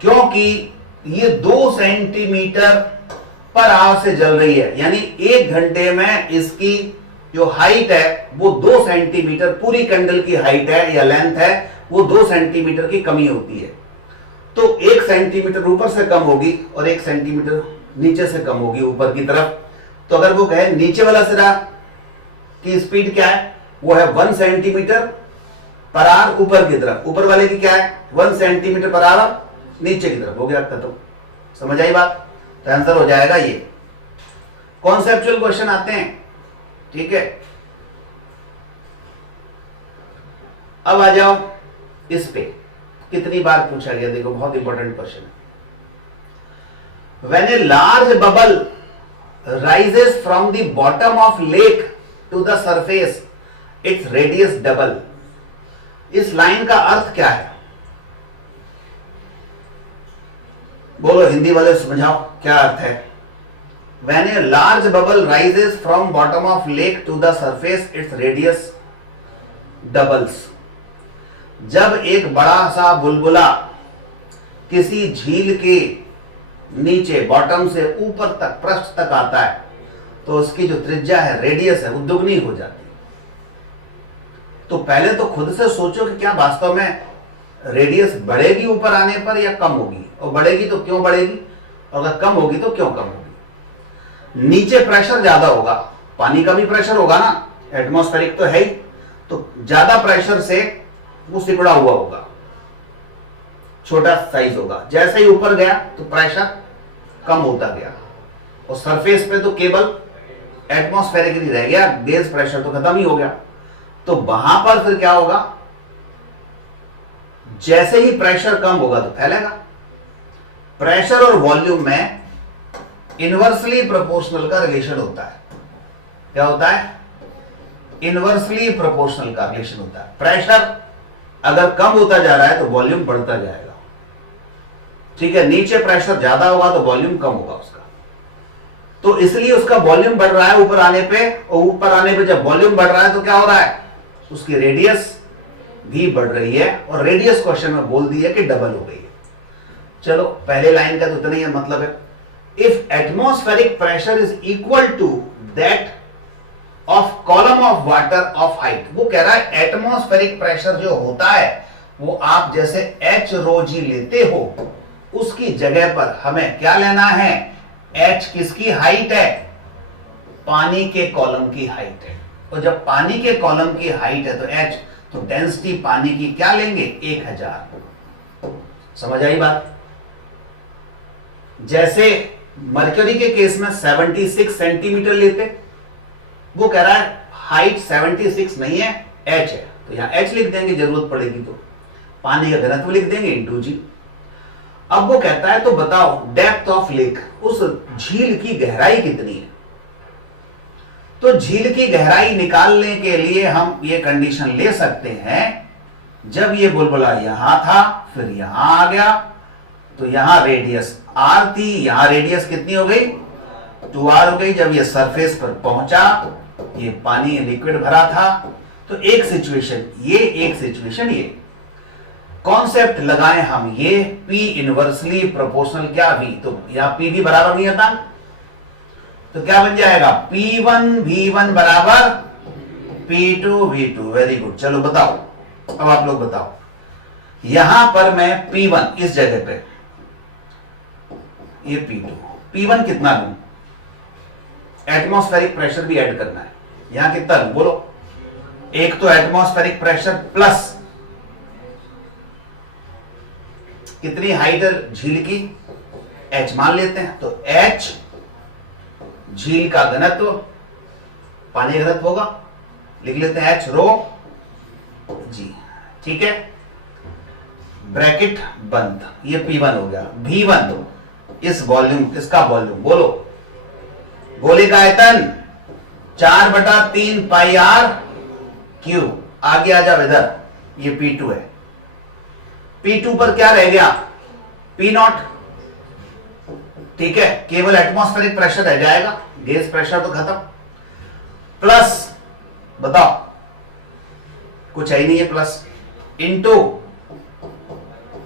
क्योंकि ये 2 centimetre per hour से जल रही है, यानी 1 घंटे में इसकी जो हाइट है वो 2 सेंटीमीटर, पूरी कैंडल की हाइट है या लेंथ है वो 2 सेंटीमीटर की कमी होती है, तो 1 सेंटीमीटर ऊपर से कम होगी और 1 सेंटीमीटर नीचे से कम होगी ऊपर की तरफ। तो अगर वो कहे नीचे वाला सिरा की स्पीड क्या है, वो है 1 सेंटीमीटर पर आवर ऊपर की तरफ, ऊपर वाले की क्या है 1 सेंटीमीटर पर आवर नीचे की तरफ, हो गया खत्म। समझ आई बात? तो आंसर हो जाएगा ये। कॉन्सेप्चुअल क्वेश्चन आते हैं, ठीक है। अब आ जाओ इस पे, कितनी बार पूछा गया, देखो बहुत इंपॉर्टेंट क्वेश्चन है। When a large bubble rises from the bottom of lake to the surface its radius double. इस लाइन का अर्थ क्या है? बोलो हिंदी वाले समझाओ क्या अर्थ है। When a large bubble rises from bottom of lake to the surface, its radius doubles. जब एक बड़ा सा बुलबुला किसी झील के नीचे बॉटम से ऊपर तक पृष्ठ तक आता है तो उसकी जो त्रिज्या है, रेडियस है, वो दुगनी हो जाती है। तो पहले तो खुद से सोचो कि क्या वास्तव में रेडियस बढ़ेगी ऊपर आने पर या कम होगी, और बढ़ेगी तो क्यों बढ़ेगी, और अगर कम होगी तो क्यों कम होगी। नीचे प्रेशर ज्यादा होगा, पानी का भी प्रेशर होगा ना, एटमॉस्फेरिक तो है ही, तो ज्यादा प्रेशर से वो सिकुड़ा हुआ होगा, छोटा साइज होगा। जैसे ही ऊपर गया तो प्रेशर कम होता गया, और सरफेस पे तो केवल एटमॉस्फेरिक ही रह गया, बेस प्रेशर तो खत्म ही हो गया। तो वहां पर फिर क्या होगा, जैसे ही प्रेशर कम होगा तो फैलेगा। प्रेशर और वॉल्यूम में इनवर्सली प्रोपोर्शनल का रिलेशन होता है। क्या होता है? इनवर्सली प्रोपोर्शनल का रिलेशन होता है। प्रेशर अगर कम होता जा रहा है तो वॉल्यूम बढ़ता जाएगा, ठीक है। नीचे प्रेशर ज्यादा होगा तो वॉल्यूम कम होगा उसका, तो इसलिए उसका वॉल्यूम बढ़ रहा है ऊपर आने पे, और ऊपर आने पे जब वॉल्यूम बढ़ रहा है तो क्या हो रहा है, उसकी रेडियस भी बढ़ रही है, और रेडियस क्वेश्चन में बोल दिया कि डबल हो गई है। चलो पहले लाइन का तो इतना ही मतलब है। If atmospheric pressure is equal to that of column of water of height, वो कह रहा है एटमॉस्फेरिक प्रेशर जो होता है वो आप जैसे h रो जी लेते हो, उसकी जगह पर हमें क्या लेना है, h किसकी हाइट है, पानी के कॉलम की हाइट है। और जब पानी के कॉलम की हाइट है तो h, तो डेंसिटी पानी की क्या लेंगे, 1000। समझ आई बात? जैसे मर्क्यूरी के केस में 76 सेंटीमीटर लेते, वो कह रहा है हाइट 76 नहीं है, h है, तो यहां h लिख देंगे जरूरत पड़ेगी तो, पानी का घनत्व लिख देंगे इंटू जी। अब वो कहता है तो बताओ डेप्थ ऑफ लेक, उस झील की गहराई कितनी है। तो झील की गहराई निकालने के लिए हम ये कंडीशन ले सकते हैं, जब ये बुलबुला यहां था फिर यहां आ गया तो यहां रेडियस r थी, यहां रेडियस कितनी हो गई, 2r हो गई। जब ये सरफेस पर पहुंचा, ये पानी लिक्विड भरा था, तो एक सिचुएशन ये, एक सिचुएशन ये। कॉन्सेप्ट लगाएं हम ये P इनवर्सली प्रोपोर्शनल क्या V, तो यहां P भी बराबर नहीं आता, तो क्या बन जाएगा P1 V1 बराबर P2 V2। Very good. चलो बताओ, अब आप लोग बताओ, यहां पर मैं P1 इस जगह पे, ये P1 कितना लूं, एटमॉस्फेरिक प्रेशर भी ऐड करना है, यहां कितना लूं बोलो। एक तो एटमॉस्फेरिक प्रेशर प्लस कितनी हाइट है झील की, h मान लेते हैं, तो h झील का घनत्व, पानी घनत्व होगा, लिख लेते हैं h रो जी, ठीक है, ब्रैकेट बंद। ये P1 हो गया। V1 इस वॉल्यूम, इसका वॉल्यूम बोलो, गोले का आयतन 4/3 पाई r क्यूब। आगे आ जाओ इधर, ये P2 है, P2 पर क्या रह गया, P0, ठीक है, केवल एटमॉस्फेरिक प्रेशर रह जाएगा, गैस प्रेशर तो खत्म। प्लस बताओ, कुछ है ही नहीं है, प्लस इंटू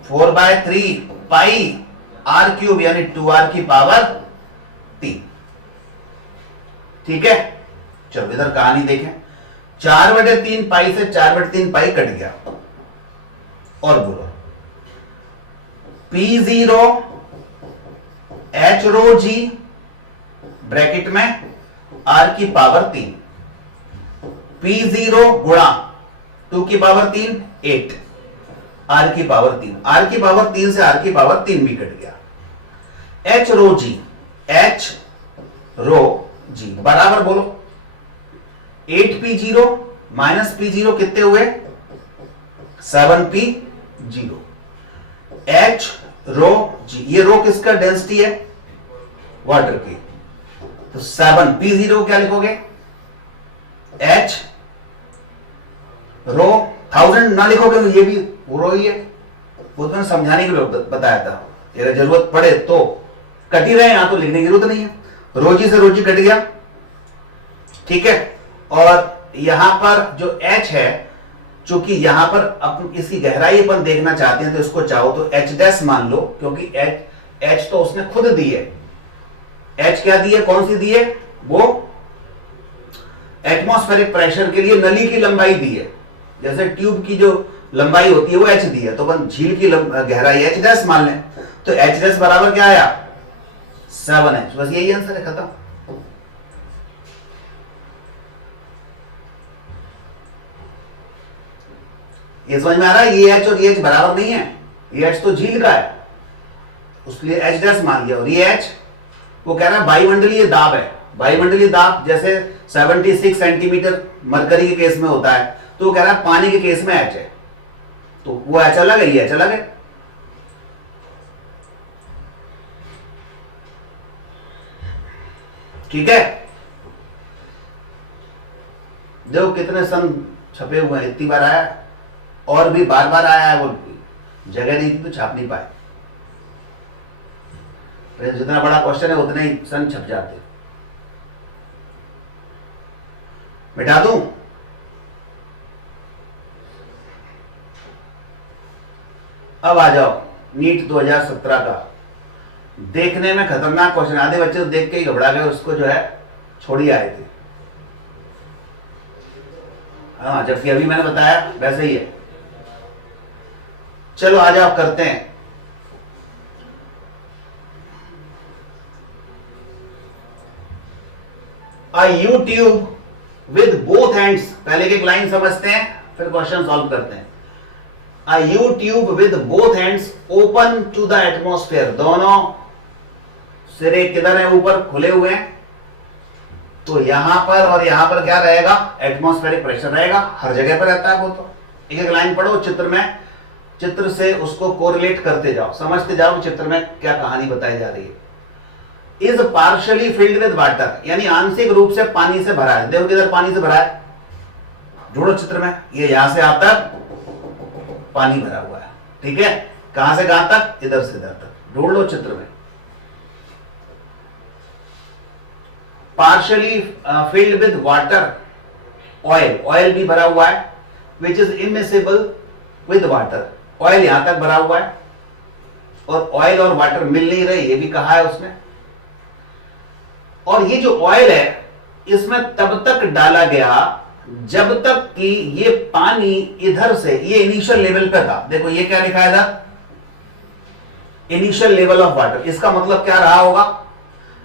4/3 पाई r क्यूब यानी 2r की पावर 3, ठीक है। चलो इधर कहानी देखें, 4/3 पाई से 4/3 पाई कट गया, और बोलो P0 h रो जी ब्रैकेट में r की पावर 3, P0 गुणा 2 की पावर 3 8, r की पावर 3, r की पावर 3 से r की पावर 3 भी कट गया। h रो जी, h रो जी, बराबर बोलो 8p0 माइनस p0 कितने हुए 7p0 h रो जी, ये रो किसका डेंसिटी है वाटर की, तो 7p0 क्या लिखोगे h रो 1000 ना लिखोगे, ये भी रो ही है, वो तो मैंने समझाने के लिए बताया था, अगर जरूरत पड़े तो कट ही रहे, यहां तो लिखने की जरूरत नहीं है, रोजी से रोजी कट गया, ठीक है। और यहां पर जो h है, चूंकि यहां पर अपन इसकी गहराई अपन देखना चाहते हैं तो इसको चाहो तो h डैश मान लो, क्योंकि h तो उसने खुद दी है, h क्या दी है, कौन सी दी है, वो एटमॉस्फेरिक प्रेशर के लिए नली की लंबाई दी है, जैसे ट्यूब की जो लंबाई होती है वो h दी है, तो अपन झील की गहराई h डैश मान लें, तो h डैश बराबर क्या आया 7h, बस यही आंसर है, खत्म। ये समझ में आ रहा है, ये h और ये h बराबर नहीं है, ये h तो झील का है, उसके लिए h डैश मान लिया, और ये h वो कह रहा है वायुमंडलीय दाब है, वायुमंडलीय दाब जैसे 76 सेंटीमीटर मरकरी के केस में होता है, तो वो कह रहा है पानी के केस में h है, तो वो h अलग है, ये h अलग है। ठीक है, देखो कितने सन छपे हुए हैं, इतनी बार आया, और भी बार बार आया है, वो जगह नहीं थी तो छाप नहीं पाए, जितना बड़ा क्वेश्चन है उतने ही सन छप जाते। मिटा दूं, अब आ जाओ नीट 2017 का, देखने में खतरनाक क्वेश्चन, आधे बच्चे तो देख के ही घबरा गए, उसको जो है छोड़ ही आए थे, हाँ, जबकि अभी मैंने बताया वैसे ही है। चलो आ जाओ करते हैं, A U tube with both ends, पहले एक लाइन समझते हैं फिर क्वेश्चन सॉल्व करते हैं। A U tube with both ends open to the atmosphere, दोनों सिरे किधर है, ऊपर खुले हुए हैं, तो यहां पर और यहां पर क्या रहेगा, एटमॉस्फेरिक प्रेशर रहेगा, हर जगह पर रहता है वो, तो एक एक लाइन पढ़ो चित्र में, चित्र से उसको कोरिलेट करते जाओ, समझते जाओ चित्र में क्या कहानी बताई जा रही है। Is partially filled with water, यानी आंशिक रूप से पानी से भरा है, देखो किधर पानी से भरा है, जोड़ो चित्र में, ये यहां से आता पानी भरा हुआ है, ठीक है, कहां से कहां तक, इधर से इधर तक, जोड़ लो चित्र में। Partially filled with water, oil, oil भी भरा हुआ है, which is immiscible with water, oil यहां तक भरा हुआ है, और ऑयल और वाटर मिल नहीं रहे, ये भी कहा है उसने, और ये जो ऑयल है इसमें तब तक डाला गया जब तक कि ये पानी इधर से, ये इनिशियल लेवल पे था, देखो ये क्या लिखा है इधर, इनिशियल लेवल ऑफ वाटर, इसका मतलब क्या रहा होगा,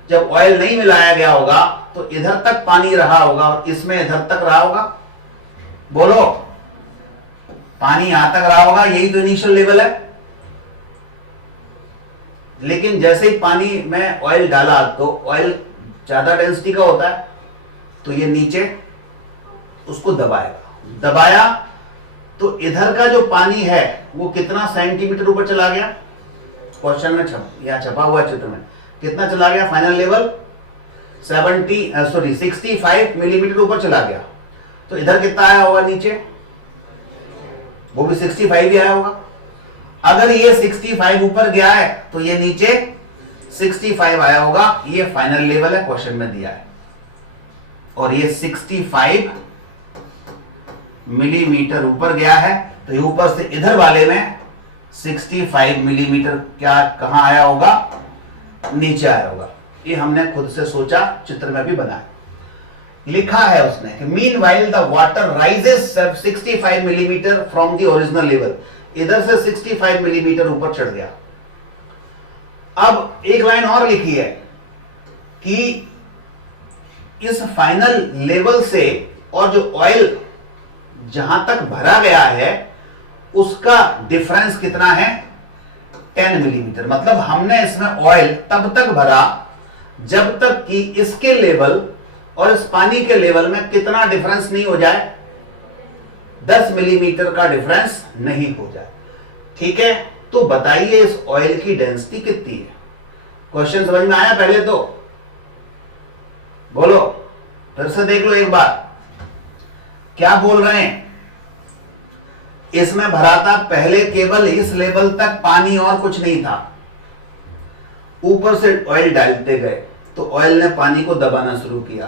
जब ऑयल नहीं मिलाया गया होगा तो इधर तक पानी रहा होगा और इसमें इधर तक रहा होगा, बोलो पानी यहां तक रहा होगा, यही तो इनिशियल लेवल है। लेकिन जैसे ही पानी में ऑयल डाला तो ऑयल ज्यादा डेंसिटी का होता है, तो ये नीचे उसको दबाएगा, दबाया तो इधर का जो पानी है वो कितना सेंटीमीटर ऊपर चला गया, क्वेश्चन में यहां छपा हुआ चित्र में कितना चला गया, फाइनल लेवल 65 मिलीमीटर ऊपर चला गया, तो इधर कितना आया होगा नीचे, वो भी 65 ही आया होगा। अगर ये 65 ऊपर गया है तो ये नीचे 65 आया होगा, ये फाइनल लेवल है, क्वेश्चन में दिया है, और ये 65 मिलीमीटर ऊपर गया है, तो ये ऊपर से इधर वाले में 65 मिलीमीटर क्या कहां आया होगा, नीचे आया होगा, ये हमने खुद से सोचा, चित्र में भी बनाया, लिखा है उसने कि mean while the water rises 65 millimetre from the original level, इधर से 65 मिलीमीटर ऊपर चढ़ गया। अब एक लाइन और लिखी है कि इस फाइनल लेवल से और जो ऑयल जहां तक भरा गया है उसका डिफरेंस कितना है, 10 मिलीमीटर, मतलब हमने इसमें ऑयल तब तक भरा जब तक कि इसके लेवल और इस पानी के लेवल में कितना डिफरेंस नहीं हो जाए, 10 मिलीमीटर का डिफरेंस नहीं हो जाए। ठीक है, तो बताइए इस ऑयल की डेंसिटी कितनी है। क्वेश्चन समझ में आया? पहले तो बोलो, फिर से देख लो एक बार, क्या बोल रहे हैं। इसमें भरा था पहले केवल इस लेवल तक पानी और कुछ नहीं था, ऊपर से ऑयल डालते गए तो ऑयल ने पानी को दबाना शुरू किया,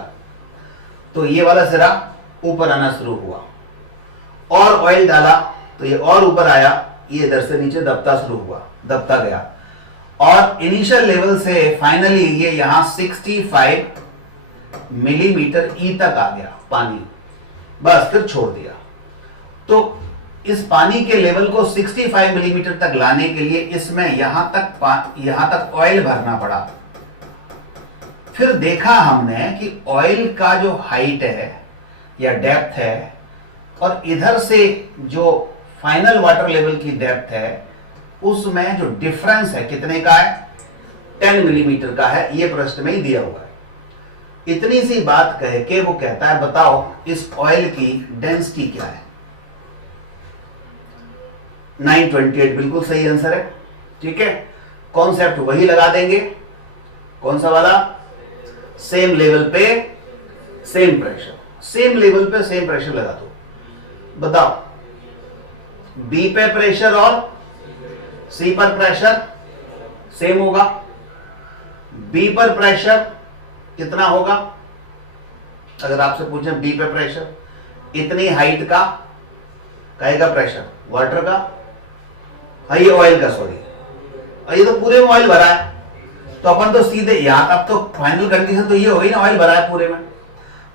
तो ये वाला सिरा ऊपर आना शुरू हुआ, और ऑयल डाला तो ये और ऊपर आया, ये इधर से नीचे दबता शुरू हुआ, दबता गया, और इनिशियल लेवल से फाइनली ये यहां 65 मिलीमीटर ई तक आ गया पानी, बस फिर छोड़ दिया। तो इस पानी के लेवल को 65 मिलीमीटर तक लाने के लिए इसमें यहां तक ऑयल भरना पड़ा। फिर देखा हमने कि ऑयल का जो हाइट है या डेप्थ है और इधर से जो फाइनल वाटर लेवल की डेप्थ है उसमें जो डिफरेंस है कितने का है, 10 मिलीमीटर का है। ये प्रश्न में ही दिया हुआ है। इतनी सी बात कह के वो कहता है बताओ इस ऑयल की डेंसिटी क्या है। 928 बिल्कुल सही आंसर है। ठीक है, कॉन्सेप्ट वही लगा देंगे, कौन सा वाला, सेम लेवल पे सेम प्रेशर, सेम लेवल पे सेम प्रेशर लगा दो। बताओ बी पे प्रेशर और सी पर प्रेशर सेम होगा, बी पर प्रेशर कितना होगा, अगर आपसे पूछें बी पे प्रेशर इतनी हाइट का कहेगा प्रेशर वाटर का, हाँ ये ऑयल का, सॉरी, और ये तो पूरे में ऑयल भरा है, तो अपन तो सीधे यहां, अब तो फाइनल कंडीशन तो ये हो गई ना, ऑयल भरा है पूरे में।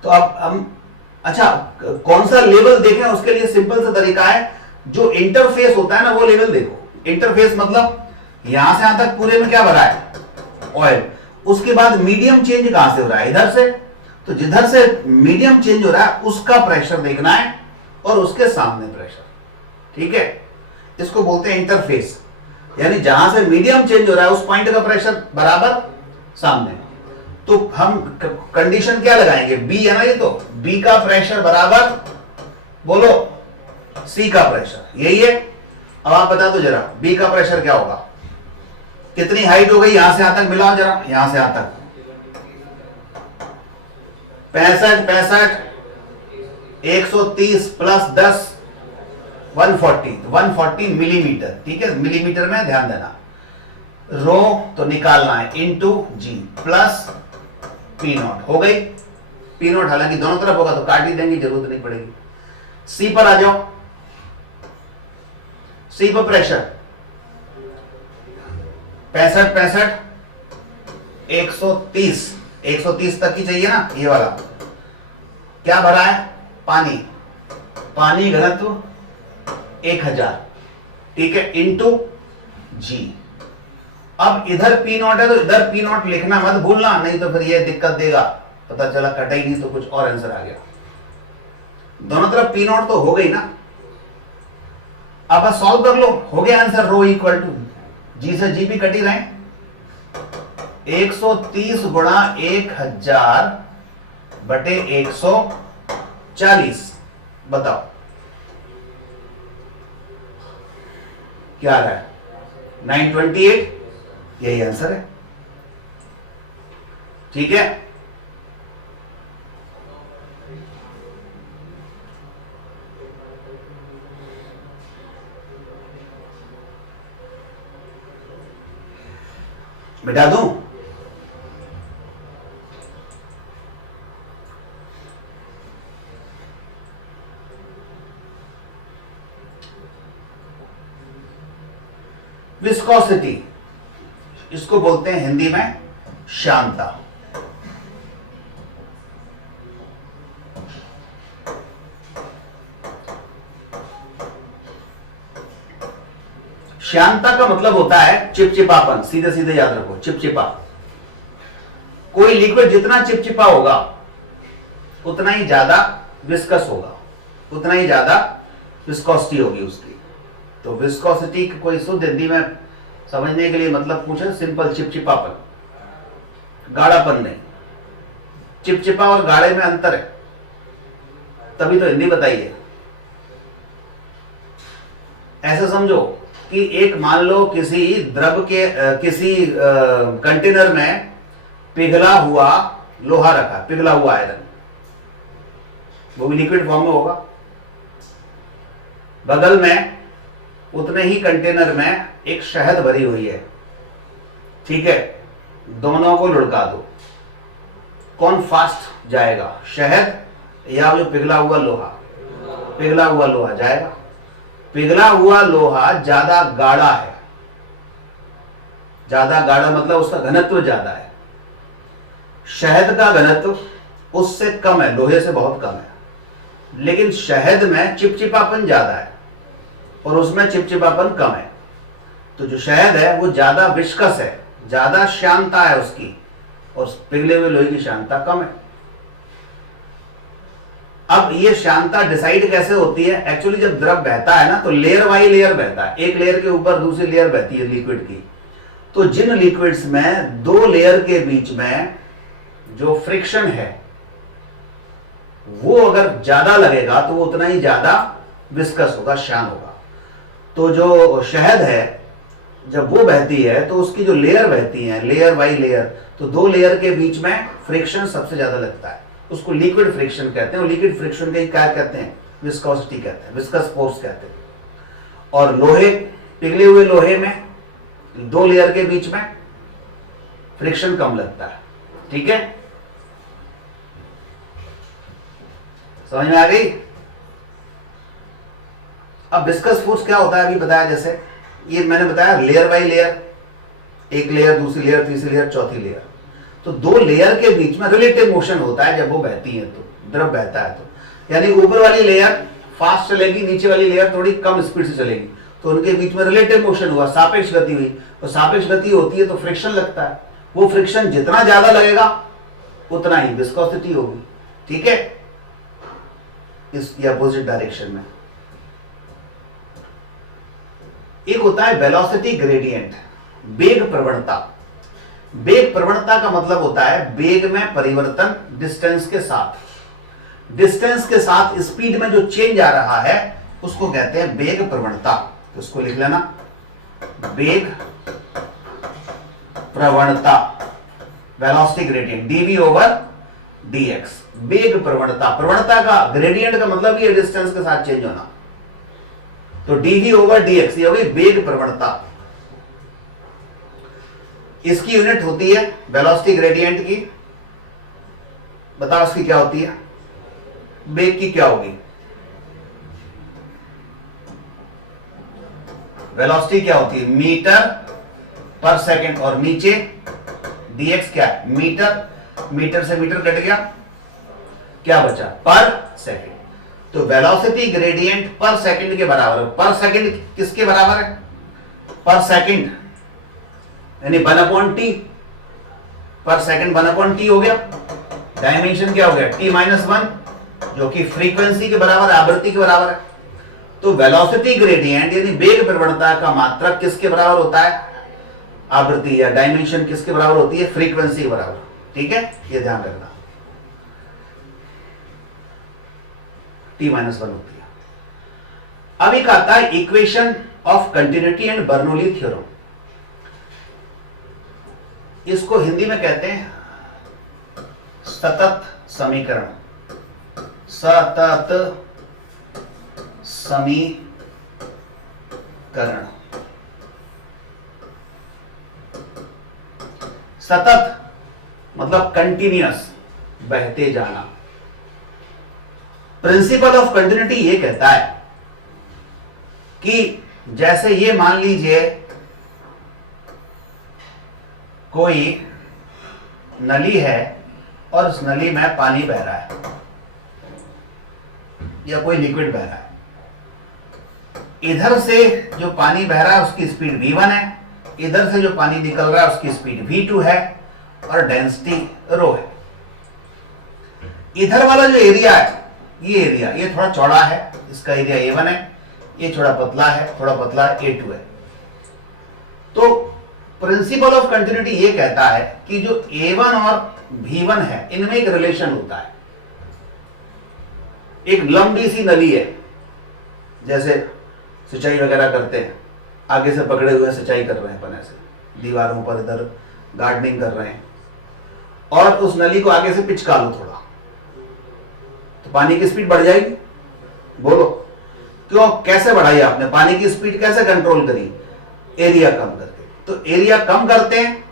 तो अब हम अच्छा कौन सा लेवल देखें, उसके लिए सिंपल सा तरीका है, जो इंटरफेस होता है ना वो लेवल देखो। इंटरफेस मतलब यहां से यहां तक पूरे में क्या भरा है, ऑयल। उसके बाद मीडियम चेंज कहां से हो रहा है, इधर से, तो जिधर से मीडियम चेंज हो रहा है उसका प्रेशर देखना है और उसके सामने प्रेशर। ठीक है, इसको बोलते हैं इंटरफेस, यानी जहां से मीडियम चेंज हो रहा है उस पॉइंट का प्रेशर बराबर सामने। तो हम कंडीशन क्या लगाएंगे, बी है ना, ये तो बी का प्रेशर बराबर बोलो सी का प्रेशर, यही है। अब आप बता दो जरा बी का प्रेशर क्या होगा, कितनी हाइट हो गई, यहां से यहां तक मिलाओ जरा, यहां से यहां तक 65 130 प्लस 10 140 मिलीमीटर। ठीक है, मिलीमीटर में ध्यान देना, रो तो निकालना है into g plus P naught, हो गई पी नॉट, हालांकि दोनों तरफ होगा तो काट ही देंगे, जरूरत नहीं पड़ेगी। सी पर आ जाओ, सी पर प्रेशर 65 130 तक की चाहिए ना, ये वाला क्या भरा है, पानी, पानी घनत्व 1000, ठीक है, इनटू जी। अब इधर पी नॉट है तो इधर पी नॉट लिखना मत भूलना, नहीं तो फिर ये दिक्कत देगा, पता चला कटा ही नहीं तो कुछ और आंसर आ गया। दोनों तरफ पी नॉट तो हो गई ना, अब सॉल्व कर लो, हो गया आंसर, रो इक्वल टू जी से जी भी कटी रहे, 130 गुणा 1000 बटे 140। बताओ क्या आ रहा है, 928, यही आंसर है। ठीक है, मिटा दूं, विस्कोसिटी, इसको बोलते हैं हिंदी में श्यानता। श्यानता का मतलब होता है चिपचिपापन, सीधे सीधे याद रखो, चिपचिपा। कोई लिक्विड जितना चिपचिपा होगा उतना ही ज्यादा विस्कस होगा, उतना ही ज्यादा विस्कोसिटी होगी उसकी। तो विस्कोसिटी कोई शुद्ध हिंदी में समझने के लिए मतलब पूछे, सिंपल चिपचिपापन, गाढ़ापन नहीं। चिपचिपा और गाढ़े में अंतर है, तभी तो हिंदी बताइए। ऐसा समझो कि एक मान लो किसी द्रव के किसी कंटेनर में पिघला हुआ लोहा रखा, पिघला हुआ आयरन, वो भी लिक्विड फॉर्म में होगा। बगल में उतने ही कंटेनर में एक शहद भरी हुई है, ठीक है, दोनों को लुढ़का दो, कौन फास्ट जाएगा, शहद या जो पिघला हुआ लोहा? पिघला हुआ लोहा जाएगा। पिघला हुआ लोहा ज्यादा गाढ़ा है, ज्यादा गाढ़ा मतलब उसका घनत्व ज्यादा है। शहद का घनत्व उससे कम है, लोहे से बहुत कम है, लेकिन शहद में चिपचिपापन ज्यादा है और उसमें चिपचिपापन कम है। तो जो शहद है वो ज्यादा विस्कस है, ज्यादा श्यानता है उसकी, और पिघले हुए लोहे की श्यानता कम है। अब ये श्यानता डिसाइड कैसे होती है? एक्चुअली जब द्रव बहता है ना तो लेयर बाई लेयर बहता है, एक लेयर के ऊपर दूसरी लेयर बहती है लिक्विड की। तो जिन लिक्विड्स में दो लेयर के बीच में जो फ्रिक्शन है वो अगर ज्यादा लगेगा तो वो उतना ही ज्यादा विस्कस होगा, श्यान होगा। तो जो शहद है जब वो बहती है तो उसकी जो लेयर बहती है, लेयर बाई लेयर, तो दो लेयर के बीच में फ्रिक्शन सबसे ज्यादा लगता है, उसको लिक्विड फ्रिक्शन कहते हैं। और लिक्विड फ्रिक्शन के क्या कहते हैं? विस्कोसिटी कहते हैं, विस्कस फोर्स कहते हैं। और लोहे, पिघले हुए लोहे में दो लेयर के बीच में फ्रिक्शन कम लगता है, ठीक है, समझ में आ गई? अब विस्कस फोर्स क्या होता है अभी बताया, जैसे ये मैंने बताया लेयर बाई लेयर, एक लेयर, दूसरी लेयर, तीसरी लेयर, चौथी लेयर। तो दो लेयर के बीच में रिलेटिव मोशन होता है जब वो बहती है, तो द्रव बहता है तो, यानी ऊपर वाली लेयर फास्ट चलेगी, नीचे वाली लेयर थोड़ी कम स्पीड से चलेगी, तो उनके बीच में रिलेटिव मोशन हुआ, सापेक्ष गति हुई। और सापेक्ष गति होती है तो फ्रिक्शन लगता है, वो फ्रिक्शन जितना ज्यादा लगेगा उतना ही विस्कोसिटी होगी, ठीक है, इस अपोजिट डायरेक्शन में। एक होता है वेलोसिटी ग्रेडियंट, वेग प्रवणता। वेग प्रवणता का मतलब होता है वेग में परिवर्तन डिस्टेंस के साथ। डिस्टेंस के साथ स्पीड में जो चेंज आ रहा है उसको कहते हैं वेग प्रवणता। तो उसको लिख लेना, वेग प्रवणता, velocity gradient, dv over dx, वेग प्रवणता। प्रवणता का ग्रेडियंट का मतलब ये डिस्टेंस के साथ चेंज होना, तो डीवी ओवर डीएक्स ये होगी वेग प्रवणता। इसकी यूनिट होती है वेलोसिटी ग्रेडियंट की, बताओ इसकी क्या होती है? वेग की क्या होगी? वेलोसिटी क्या होती है? मीटर पर सेकंड, और नीचे डीएक्स क्या है? मीटर, मीटर से मीटर कट गया, क्या बचा? पर सेकंड। तो वेलोसिटी ग्रेडियंट पर सेकंड के बराबर है। पर सेकंड किसके बराबर है? पर सेकंड यानी 1/t, पर सेकंड 1/t हो गया। डायमेंशन क्या हो गया? t-1, जो कि फ्रीक्वेंसी के बराबर, आवृत्ति के बराबर है। तो वेलोसिटी ग्रेडियंट यानी वेग प्रवणता का मात्रक किसके बराबर होता है? आवृत्ति, या डायमेंशन किसके बराबर होती है? फ्रीक्वेंसी के बराबर, ठीक है, ये ध्यान रखना, t-1 होती है। अब एक आता है equation of continuity and Bernoulli theorem. इसको हिंदी में कहते हैं सतत समीकरण, सतत समीकरण। सतत मतलब कंटिन्यूअस, बहते जाना। प्रिंसिपल ऑफ कंटिन्यूटी ये कहता है कि जैसे ये मान लीजिए कोई नली है और उस नली में पानी बह रहा है या कोई लिक्विड बह रहा है। इधर से जो पानी बह रहा है उसकी स्पीड v1 है, इधर से जो पानी निकल रहा है उसकी स्पीड v2 है, और डेंसिटी रो है। इधर वाला जो एरिया है, ये एरिया ये थोड़ा चौड़ा है, इसका एरिया a1 है, ये थोड़ा पतला है, थोड़ा पतला a2 है। तो प्रिंसिपल ऑफ कंटिन्यूटी ये कहता है कि जो A1 और V1 है इनमें एक रिलेशन होता है। एक लंबी सी नली है, जैसे सिंचाई वगैरह करते हैं, आगे से पकड़े हुए सिंचाई कर रहे हैं, अपन ऐसे दीवारों पर इधर गार्डनिंग कर रहे हैं, और उस नली को आगे से पिचका लो थोड़ा, तो पानी की स्पीड बढ़ जाएगी। बोलो क्यों, कैसे बढ़ाई आपने पानी की स्पीड, कैसे कंट्रोल करी? एरिया कम करके। तो एरिया कम करते हैं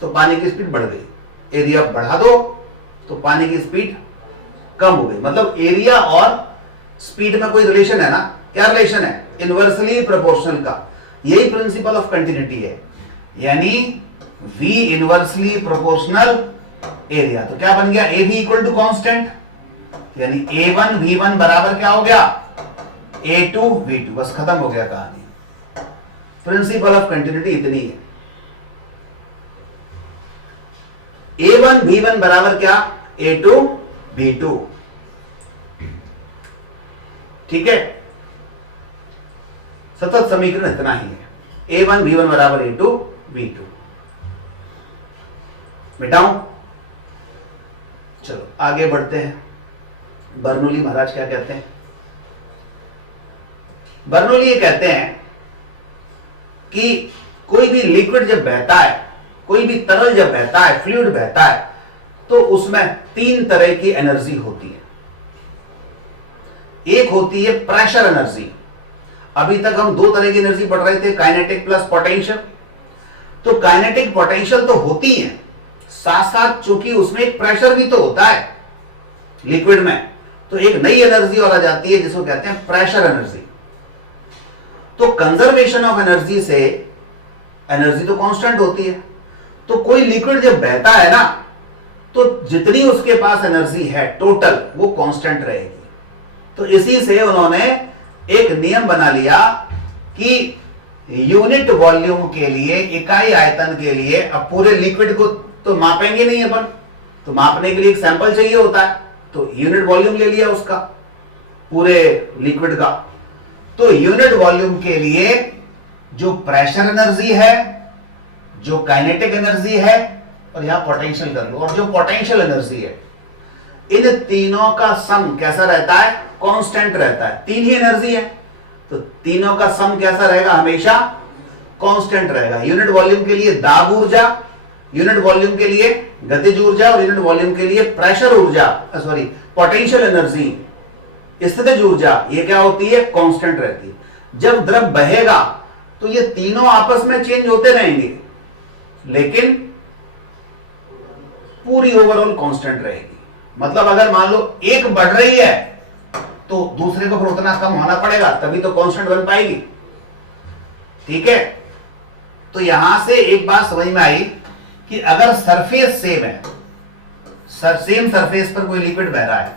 तो पानी की स्पीड बढ़ गई, एरिया बढ़ा दो तो पानी की स्पीड कम हो गई। मतलब एरिया और स्पीड में कोई रिलेशन है ना? क्या रिलेशन है? इनवर्सली प्रोपोर्शनल का। यही प्रिंसिपल ऑफ कंटिन्यूटी है, यानी V इनवर्सली प्रोपोर्शनल एरिया। तो क्या बन गया? AB इक्वल टू कॉन्स्टेंट, यानी A1 V1 बराबर क्या हो गया? A2 V2। बस खत्म हो गया कहानी। प्रिंसिपल ऑफ कंटिन्यूटी इतनी है। A1 V1 बराबर क्या? A2 V2। ठीक है, सतत समीकरण इतना ही है। A1 V1 बराबर A2 V2। मिटाऊं? चलो आगे बढ़ते हैं। बर्नौली महाराज क्या कहते हैं? बर्नौली ये कहते हैं कि कोई भी लिक्विड जब बहता है, कोई भी तरल जब बहता है, फ्लूइड बहता है, तो उसमें तीन तरह की एनर्जी होती है। एक होती है प्रेशर एनर्जी। अभी तक हम दो तरह की एनर्जी पढ़ रहे थे, काइनेटिक प्लस पोटेंशियल। तो काइनेटिक पोटेंशियल तो होती है, साथ साथ चूंकि उसमें एक प्रेशर भी तो होता है लिक्विड में, तो एक नई एनर्जी और आ जाती है जिसको कहते हैं प्रेशर एनर्जी। तो कंजर्वेशन ऑफ एनर्जी से एनर्जी तो कांस्टेंट होती है। तो कोई लिक्विड जब बहता है ना, तो जितनी उसके पास एनर्जी है टोटल, वो कांस्टेंट रहेगी। तो इसी से उन्होंने एक नियम बना लिया कि यूनिट वॉल्यूम के लिए, इकाई आयतन के लिए, अब पूरे लिक्विड को तो मापेंगे नहीं अपन, तो मापने के लिए एक सैंपल चाहिए होता है, तो यूनिट वॉल्यूम ले लिया उसका, पूरे लिक्विड का। तो यूनिट वॉल्यूम के लिए जो प्रेशर एनर्जी है, जो काइनेटिक एनर्जी है, और यहां पोटेंशियल कर लो, और जो पोटेंशियल एनर्जी है, इन तीनों का सम कैसा रहता है? कांस्टेंट रहता है। तीन ही एनर्जी है, तो तीनों का सम कैसा रहेगा? हमेशा कांस्टेंट रहेगा। यूनिट वॉल्यूम के लिए दाब ऊर्जा, यूनिट वॉल्यूम के लिए गतिज ऊर्जा, और यूनिट वॉल्यूम के लिए प्रेशर ऊर्जा, सॉरी पोटेंशियल एनर्जी, स्थितिज ऊर्जा, ये क्या होती है? कांस्टेंट रहती है। जब द्रव बहेगा तो ये तीनों आपस में चेंज होते रहेंगे, लेकिन पूरी ओवरऑल कांस्टेंट रहेगी। मतलब अगर मान लो एक बढ़ रही है तो दूसरे को फिर उतना कम होना पड़ेगा, तभी तो कांस्टेंट बन पाएगी। ठीक है, तो यहां से एक बात समझ में आई कि अगर सरफेस सेम है, सेम सरफेस पर कोई लिक्विड बह रहा है,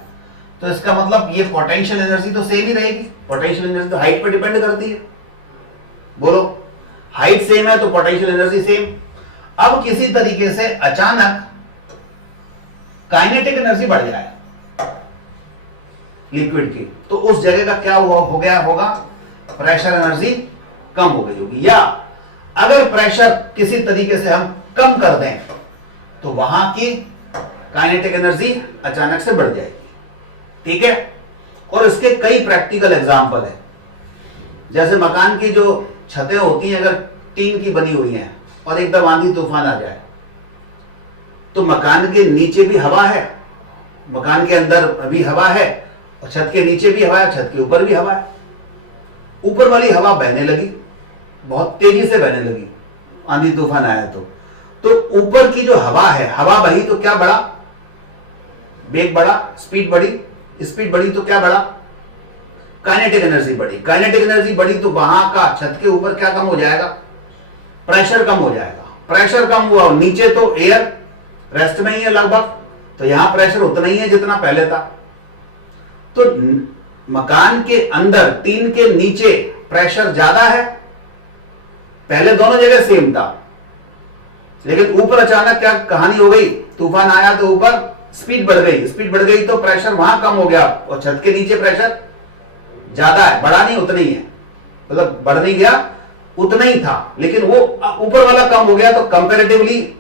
तो इसका मतलब ये पोटेंशियल एनर्जी तो सेम ही रहेगी। पोटेंशियल एनर्जी तो हाइट पर डिपेंड करती है। बोलो, हाइट सेम है तो पोटेंशियल एनर्जी सेम। अब किसी तरीके से अचानक काइनेटिक एनर्जी बढ़ जाए लिक्विड की, तो उस जगह का क्या हो गया होगा? प्रेशर एनर्जी कम हो गई होगी। या अगर प्रेशर किसी तरीके से हम कम कर दें तो वहां की काइनेटिक एनर्जी अचानक से बढ़ जाएगी। ठीक है, और इसके कई प्रैक्टिकल एग्जांपल है। जैसे मकान की जो छतें होती हैं, अगर टीन की बनी हुई हैं और एकदम आंधी तूफान आ जाए, तो मकान के नीचे भी हवा है, मकान के अंदर भी हवा है, और छत के नीचे भी हवा है, छत के ऊपर भी हवा है। ऊपर वाली हवा बहने लगी, बहुत तेजी से बहने लगी, आंधी तूफान आया तो ऊपर की जो हवा है, हवा बही तो क्या बढ़ा? वेग बढ़ा, स्पीड बढ़ी, स्पीड बढ़ी तो क्या बढ़ा? काइनेटिक एनर्जी बढ़ी। काइनेटिक एनर्जी बढ़ी तो वहां का छत के ऊपर क्या कम हो जाएगा? प्रेशर कम हो जाएगा। प्रेशर कम हुआ, नीचे तो एयर रेस्ट में ही है लगभग, तो यहां प्रेशर उतना ही है जितना पहले था। तो मकान के अंदर टीन के नीचे प्रेशर ज्यादा है, पहले दोनों जगह सेम था, लेकिन ऊपर अचानक क्या कहानी हो गई? तूफान आया तो ऊपर स्पीड बढ़ गई, स्पीड बढ़ गई तो प्रेशर वहां कम हो गया, और छत के नीचे प्रेशर ज्यादा है, बढ़ा नहीं, उतना ही है, मतलब बढ़ नहीं गया, उतना ही था, लेकिन वो ऊपर वाला कम हो गया तो कंपैरेटिवली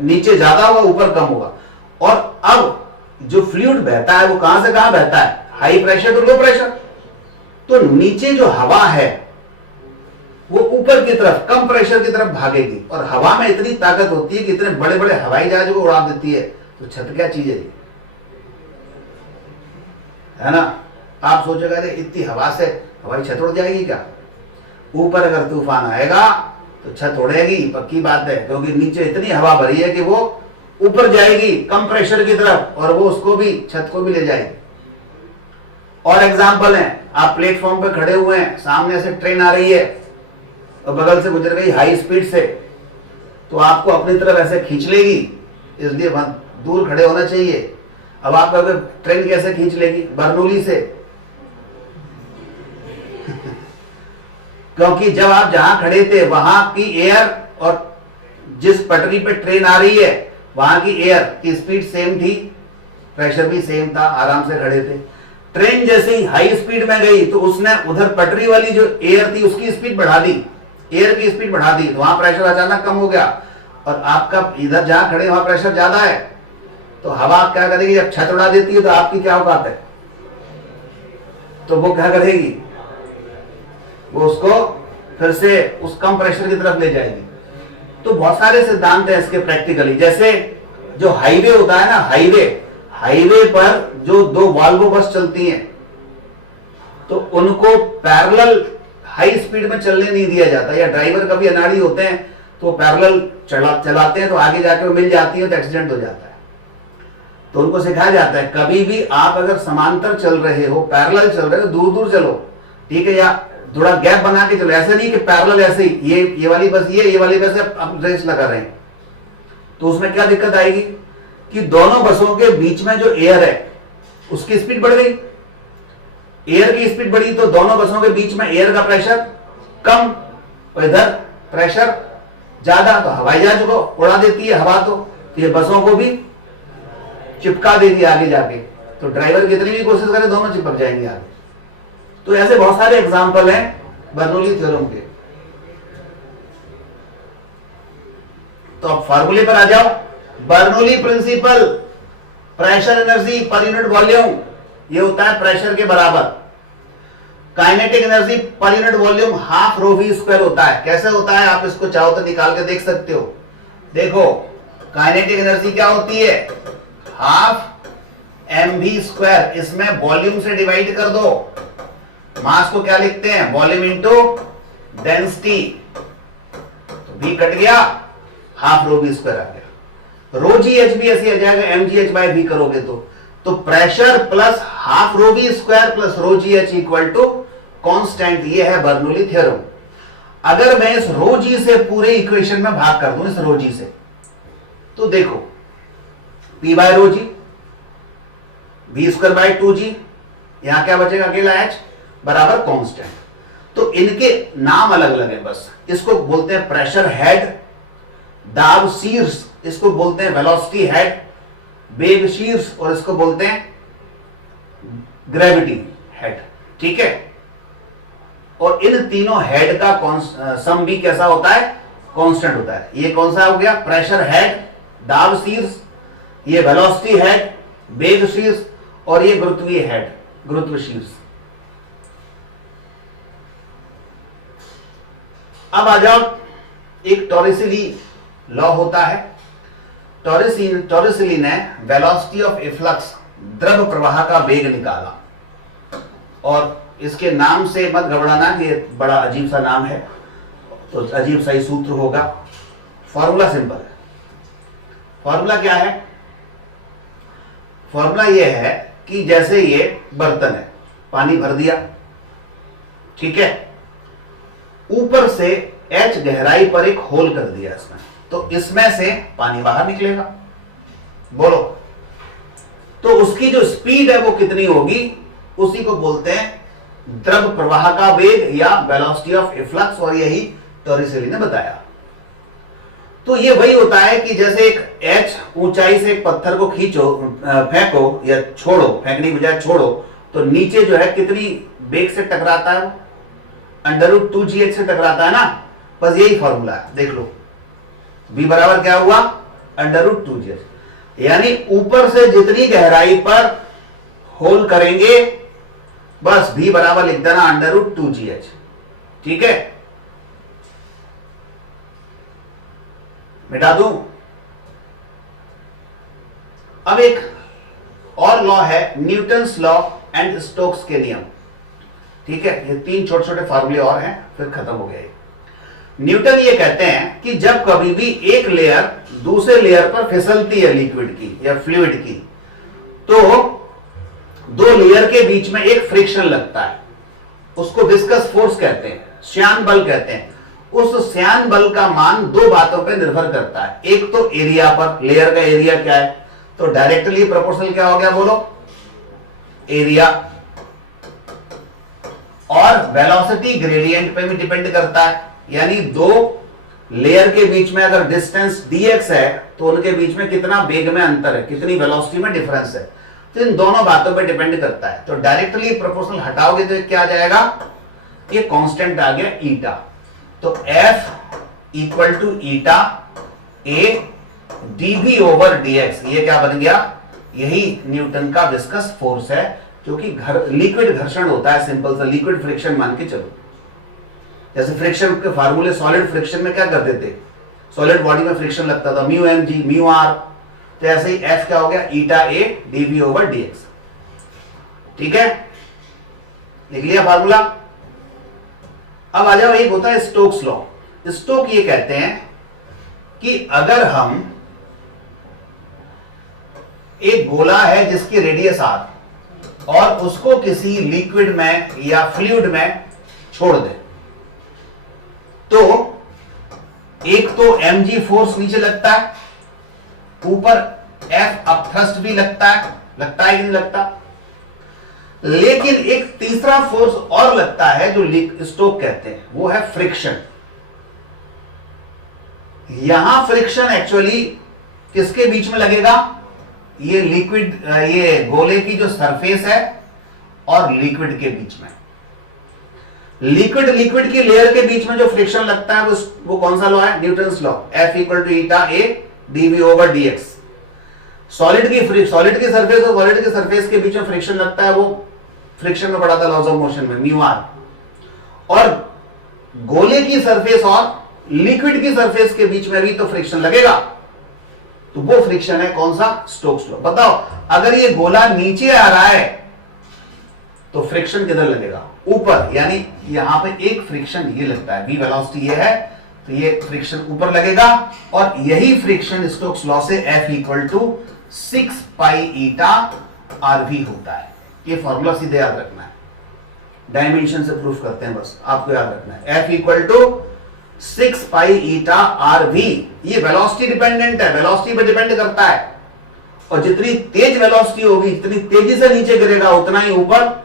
नीचे ज्यादा होगा, ऊपर कम होगा। और अब जो फ्लूइड बहता है वो कहां से कहां बहता है, high pressure to low pressure. तो नीचे जो हवा है वो ऊपर की तरफ कम प्रेशर की तरफ भागेगी, और हवा में इतनी ताकत होती है कि इतने बड़े बड़े हवाई जहाज को उड़ा देती है। तो छत क्या चीज है ना। आप सोचेगा अरे इतनी हवा से हवाई छत उड़ जाएगी क्या? ऊपर अगर तूफान आएगा तो छत उड़ेगी, पक्की बात है, क्योंकि नीचे इतनी हवा भरी है कि वो ऊपर जाएगी कम प्रेशर की तरफ, और वो उसको भी, छत को भी ले जाएगी। और एग्जाम्पल है, आप प्लेटफॉर्म पे खड़े हुए हैं, सामने से ट्रेन आ रही है और बगल से गुजर गई हाई स्पीड से, तो आपको अपनी तरफ ऐसे खींच लेगी, इसलिए वहां दूर खड़े होना चाहिए। अब आप अगर ट्रेन कैसे खींच लेगी? बर्नौली से। क्योंकि जब आप जहां खड़े थे वहां की एयर और जिस पटरी पे ट्रेन आ रही है वहां की एयर की स्पीड सेम थी, प्रेशर भी सेम था, आराम से खड़े थे। ट्रेन जैसे ही हाई स्पीड में गई तो उसने उधर पटरी वाली जो एयर थी उसकी स्पीड बढ़ा दी, एयर की स्पीड बढ़ा दी, तो वहां प्रेशर अचानक कम हो गया। और आपका इधर जहां खड़े वहां प्रेशर ज्यादा है, तो हवा क्या करेगी? जब छत उड़ा देती है तो आपकी क्या औकात है? तो वो क्या करेगी? वो उसको फिर से उस कम प्रेशर की तरफ ले जाएगी। तो बहुत सारे सिद्धांत हैं इसके प्रैक्टिकली। जैसे जो हाईवे होता है ना, हाईवे पर जो दो वॉल्वो बस चलती हैं तो उनको पैरेलल हाई स्पीड में चलने नहीं दिया जाता, या ड्राइवर कभी अनाड़ी होते हैं तो पैरेलल चलाते हैं तो आगे जाके वो मिल जाती है तो एक्सीडेंट हो जाता है। तो उनको सिखाया जाता है कभी भी आप अगर समांतर चल रहे हो, पैरेलल चल रहे हो, दूर दूर चलो, ठीक है, या थोड़ा गैप बना के चलो। ऐसे नहीं कि पैरेलल ऐसे ही ये वाली बस ये वाली बस आप रेस लगा रहे हैं, तो उसमें क्या दिक्कत आएगी कि दोनों बसों के बीच में जो एयर है उसकी स्पीड बढ़ गई, एयर की स्पीड बढ़ी तो दोनों बसों के बीच में एयर का प्रेशर कम और इधर प्रेशर ज्यादा, तो हवाई जहाज को उड़ा देती है हवा, तो ये बसों को भी चिपका देगी आगे जाके। तो ड्राइवर कितनी भी कोशिश करे दोनों चिपक जाएंगे आगे। तो ऐसे बहुत सारे एग्जाम्पल हैं बर्नौली थ्योरम के। तो अब फार्मूले पर आ जाओ। Bernoulli principle, pressure energy per unit volume, ये होता है प्रेशर के बराबर। Kinetic energy per unit volume half rho v square होता है। कैसे होता है आप इसको चाहो तो निकाल के देख सकते हो। देखो काइनेटिक एनर्जी क्या होती है, हाफ एम वी स्क्वायर, इसमें वॉल्यूम से डिवाइड कर दो। मास को क्या लिखते हैं, वॉल्यूम इंटू डेंसिटी, तो भी कट गया, हाफ रो वी स्क्वायर आ गया। रो जी एच भी ऐसे आ जाएगा, m g h by v करोगे तो pressure plus half rho v square plus rho g h equal to constant. ये है बर्नौली थ्योरम। अगर मैं इस रो जी से पूरे इक्वेशन में भाग कर दूं, इस रो जी से, तो देखो P by rho g, v square by 2g, यहां क्या बचेगा, अकेला h बराबर कांस्टेंट। तो इनके नाम अलग अलग है बस। इसको बोलते हैं प्रेशर हेड, दाब शीर्ष इसको बोलते हैं वेलोसिटी हेड, वेग शीर्ष, और इसको बोलते हैं ग्रेविटी हेड, ठीक है। और इन तीनों हेड का सम भी कैसा होता है, कांस्टेंट होता है। ये कौन सा हो गया, प्रेशर हेड, दाब शीर्ष, ये वेलोसिटी हेड, वेग शीर्ष, और ये गुरुत्वीय हेड, गुरुत्व शीर्ष। अब आ जाओ, एक टॉरिसिली लॉ होता है। टॉरिसिली ने वेलोसिटी ऑफ इफ्लक्स, द्रव प्रवाह का वेग निकाला, और इसके नाम से मत घबराना, ये बड़ा अजीब सा नाम है, तो अजीब सा ही सूत्र होगा। फॉर्मूला सिंपल है। फॉर्मूला क्या है, फॉर्मूला ये है कि जैसे ये बर्तन है, पानी भर दिया, ठीक है, ऊपर से h गहराई पर एक होल कर दिया इसमें, तो इसमें से पानी बाहर निकलेगा। बोलो, तो उसकी जो स्पीड है वो कितनी होगी, उसी को बोलते हैं द्रव प्रवाह का वेग या वेलोसिटी ऑफ इफ्लक्स, और यही टॉरिसिली ने बताया। तो ये वही होता है कि जैसे एक h ऊंचाई से एक पत्थर को खींचो, फेंको या छोड़ो, फेंकने की बजाय छोड़ो, तो नीचे जो है कितनी वेग से टकराता है, √2gh से टकराता है ना, बस यही फॉर्मूला है, देख लो। v बराबर क्या हुआ, √2gh, यानी ऊपर से जितनी गहराई पर होल करेंगे बस v बराबर लिख देना √2gh, ठीक है। मिटा दूं। अब एक और लॉ है, न्यूटन्स लॉ एंड स्टोक्स के नियम, ठीक है। ये 3 छोटे छोटे फार्मूले और हैं, फिर खत्म हो गया। न्यूटन ये कहते हैं कि जब कभी भी एक लेयर दूसरे लेयर पर फिसलती है लिक्विड की या फ्लूइड की, तो 2 लेयर के बीच में एक फ्रिक्शन लगता है, उसको विस्कस फोर्स कहते हैं, श्यान बल कहते हैं। उस श्यान बल का मान 2 बातों पर निर्भर करता है, एक तो एरिया पर, लेयर का एरिया क्या है, तो डायरेक्टली प्रोपोर्शनल क्या हो गया बोलो, एरिया, और वेलोसिटी ग्रेडियंट पे भी डिपेंड करता है, यानी 2 लेयर के बीच में अगर डिस्टेंस dx है तो उनके बीच में कितना वेग में अंतर है, कितनी वेलोसिटी में डिफरेंस है, तो इन दोनों बातों पे डिपेंड करता है। तो डायरेक्टली प्रोपोर्शनल हटाओगे तो क्या आ जाएगा, ये कांस्टेंट आ गया ईटा, तो F equal to eta A dV/dx, ये क्या बन गया, यही न्यूटन का विस्कस फोर्स है, क्योंकि लिक्विड घर्षण होता है, सिंपल सा लिक्विड फ्रिक्शन मान के चलो। जैसे फ्रिक्शन के फार्मूले सॉलिड फ्रिक्शन में क्या करते थे, सॉलिड बॉडी में फ्रिक्शन लगता था μmg μr, तो ऐसे ही F क्या हो गया, ईटा A dV/dx, ठीक है, लिख लिया फार्मूला। अब आ जाओ, एक होता है स्टोक्स लॉ। स्टोक ये कहते हैं कि अगर हम एक गोला है जिसकी रेडियस r और उसको किसी लिक्विड में या फ्लूइड में छोड़ दे, तो एक तो mg फोर्स नीचे लगता है, ऊपर F अपथ्रस्ट भी लगता है कि नहीं लगता, लेकिन एक तीसरा फोर्स और लगता है जो स्टोक कहते हैं, वो है फ्रिक्शन। यहां फ्रिक्शन एक्चुअली किसके बीच में लगेगा, ये लिक्विड, ये गोले की जो सरफेस है और लिक्विड के बीच में, लिक्विड की लेयर के बीच में जो फ्रिक्शन लगता है वो कौन सा लॉ है, Newton's law, F equal to eta A dV/dx। Solid की सरफेस और सॉलिड की सरफेस के बीच में फ्रिक्शन लगता है, वो फ्रिक्शन में पढ़ा था लॉज ऑफ मोशन में, μr। और गोले की सरफेस और लिक्विड की सरफेस के बीच में भी तो फ्रिक्शन लगेगा, तो वो फ्रिक्शन है कौन सा, स्टोक्स लॉ। बताओ, अगर ये गोला नीचे आ रहा है तो फ्रिक्शन किधर लगेगा, ऊपर, यानी यहां पे एक फ्रिक्शन ये लगता है, v वेलोसिटी ये है, तो ये फ्रिक्शन ऊपर लगेगा, और यही फ्रिक्शन स्टोक्स लॉ से F equal to 6 pi eta RV होता है। ये फॉर्मूला सीधे याद रखना है, डायमेंशन से प्रूफ करते हैं, बस आपको याद रखना है, F equal to 6 pi eta RV। ये वेलोसिटी डिपेंडेंट है, वेलोसिटी पे डिपेंड करता है, और जितनी तेज वेलोसिटी होगी, जितनी तेजी से नीचे गिरेगा, उतना ही ऊपर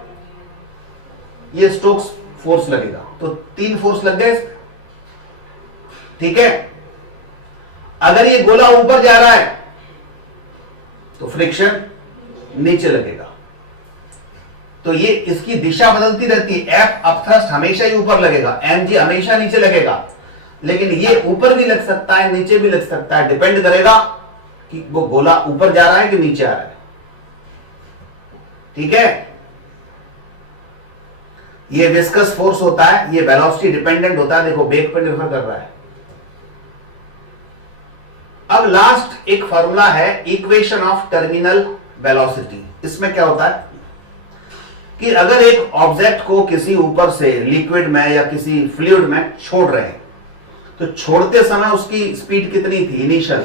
ये स्टोक्स फोर्स लगेगा। तो 3 फोर्स लग गए, ठीक है। अगर ये गोला ऊपर जा रहा है तो फ्रिक्शन नीचे लगेगा, तो ये इसकी दिशा बदलती रहती है, F अपथ्रस्ट हमेशा ही ऊपर लगेगा, mg हमेशा नीचे लगेगा, लेकिन ये ऊपर भी लग सकता है, नीचे भी लग सकता है, डिपेंड करेगा कि वो गोला ऊपर जा रहा है कि नीचे आ रहा है, ठीक है। ये विस्कस फोर्स होता है, ये वेलोसिटी डिपेंडेंट होता है, देखो वेग पर निर्भर कर रहा है। अब लास्ट एक फॉर्मूला है, इक्वेशन ऑफ टर्मिनल वेलोसिटी। इसमें क्या होता है कि अगर एक ऑब्जेक्ट को किसी ऊपर से लिक्विड में या किसी फ्लूइड में छोड़ रहे हैं, तो छोड़ते समय उसकी स्पीड कितनी थी, इनिशियल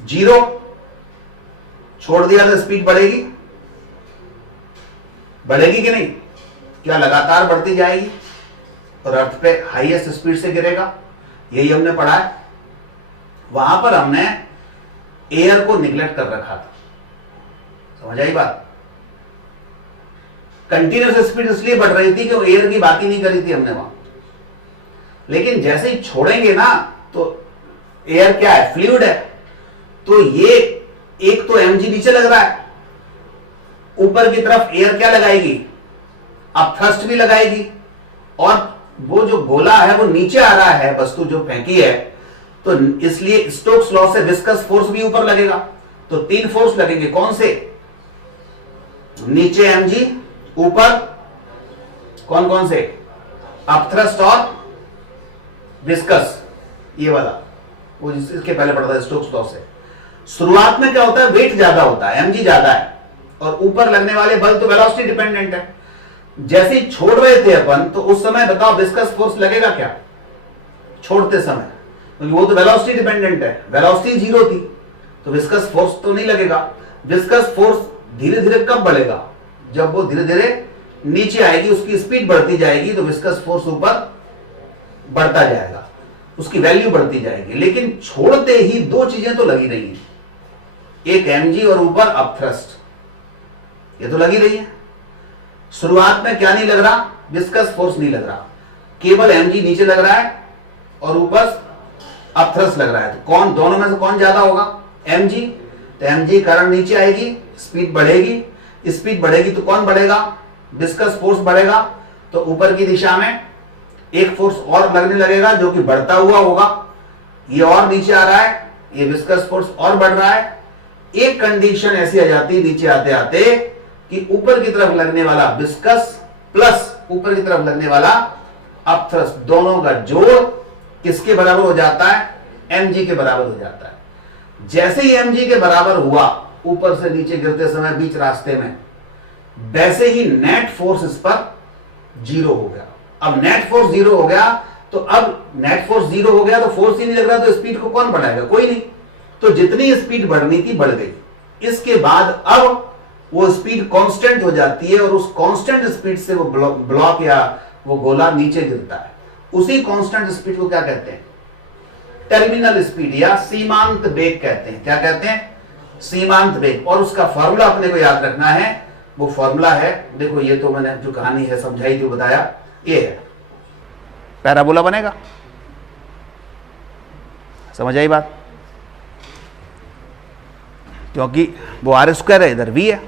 0, छोड़ दिया तो स्पीड बढ़ेगी कि नहीं, क्या लगातार बढ़ती जाएगी और अर्थ पे हाईएस्ट स्पीड से गिरेगा, यही हमने पढ़ा है। वहां पर हमने एयर को निगलेक्ट कर रखा था, समझ आई बात। कंटिन्यूअस स्पीड इसलिए बढ़ रही थी कि एयर की बात ही नहीं करी थी हमने वहां, लेकिन जैसे ही छोड़ेंगे ना तो एयर क्या है, फ्लूइड है, तो ये एक तो mg नीचे लग रहा है, ऊपर की तरफ एयर क्या लगाएगी, अपथ्रस्ट भी लगाएगी, और वो जो गोला है वो नीचे आ रहा है, वस्तु जो फेंकी है, तो इसलिए स्टोक्स लॉ से विस्कस फोर्स भी ऊपर लगेगा। तो 3 फोर्स लगेंगे, कौन से? नीचे mg, ऊपर कौन कौन से? अपथ्रस्ट और विस्कस, ये वाला वो इसके पहले पढ़ा था स्टोक्स लॉ से। शुरुआत में क्या होता है, वेट ज्यादा होता है, mg ज्यादा है, और ऊपर लगने वाले बल तो वेलोसिटी डिपेंडेंट है। जैसे ही छोड़ रहे थे अपन, तो उस समय बताओ विस्कस फोर्स लगेगा क्या छोड़ते समय? क्योंकि वो तो वेलोसिटी डिपेंडेंट है, वेलोसिटी 0 थी, तो विस्कस फोर्स तो नहीं लगेगा। विस्कस फोर्स धीरे धीरे कब बढ़ेगा? जब वो धीरे धीरे नीचे आएगी, उसकी स्पीड बढ़ती जाएगी, तो विस्कस फोर्स ऊपर बढ़ता जाएगा, उसकी वैल्यू बढ़ती जाएगी। लेकिन छोड़ते ही 2 चीजें तो लगी रही हैं, एक mg और ऊपर अपथ्रस्ट, ये तो लगी रही है। शुरुआत में क्या नहीं लग रहा? विस्कस फोर्स नहीं लग रहा, केवल mg नीचे लग रहा है और ऊपर अपथ्रस्ट लग रहा है। तो कौन, दोनों में से कौन ज्यादा होगा? mg। तो mg करंट नीचे आएगी, स्पीड बढ़ेगी, स्पीड बढ़ेगी तो कौन बढ़ेगा? विस्कस फोर्स बढ़ेगा। तो ऊपर की दिशा में एक फोर्स और लगने लगेगा जो कि बढ़ता हुआ होगा, ये और नीचे आ रहा है, ये विस्कस फोर्स और बढ़ रहा है। एक कंडीशन ऐसी आ जाती है नीचे आते आते कि ऊपर की तरफ लगने वाला विस्कस प्लस ऊपर की तरफ लगने वाला अपथ्रस्ट, दोनों का जोड़ किसके बराबर हो जाता है? mg के बराबर हो जाता है। जैसे ही mg के बराबर हुआ ऊपर से नीचे गिरते समय बीच रास्ते में, वैसे ही नेट फोर्स इस पर 0 हो गया। अब नेट फोर्स 0 हो गया, तो अब नेट फोर्स 0 हो गया तो फोर्स ही नहीं लग रहा, तो स्पीड को कौन बढ़ाएगा? कोई नहीं। तो जितनी स्पीड बढ़नी थी बढ़ गई। इसके बाद अब वो स्पीड कांस्टेंट हो जाती है, और उस कांस्टेंट स्पीड से वो ब्लॉक या वो गोला नीचे गिरता है। उसी कांस्टेंट स्पीड को क्या कहते हैं? टर्मिनल स्पीड या सीमांत वेग कहते हैं। क्या कहते हैं? सीमांत वेग। और उसका फॉर्मूला अपने को याद रखना है, वो फॉर्मूला है, देखो ये तो मैंने जो कहानी है समझाई थी, बताया, ये है, पैराबोला बनेगा। समझ आई बात? क्योंकि वो r² है, इधर v है,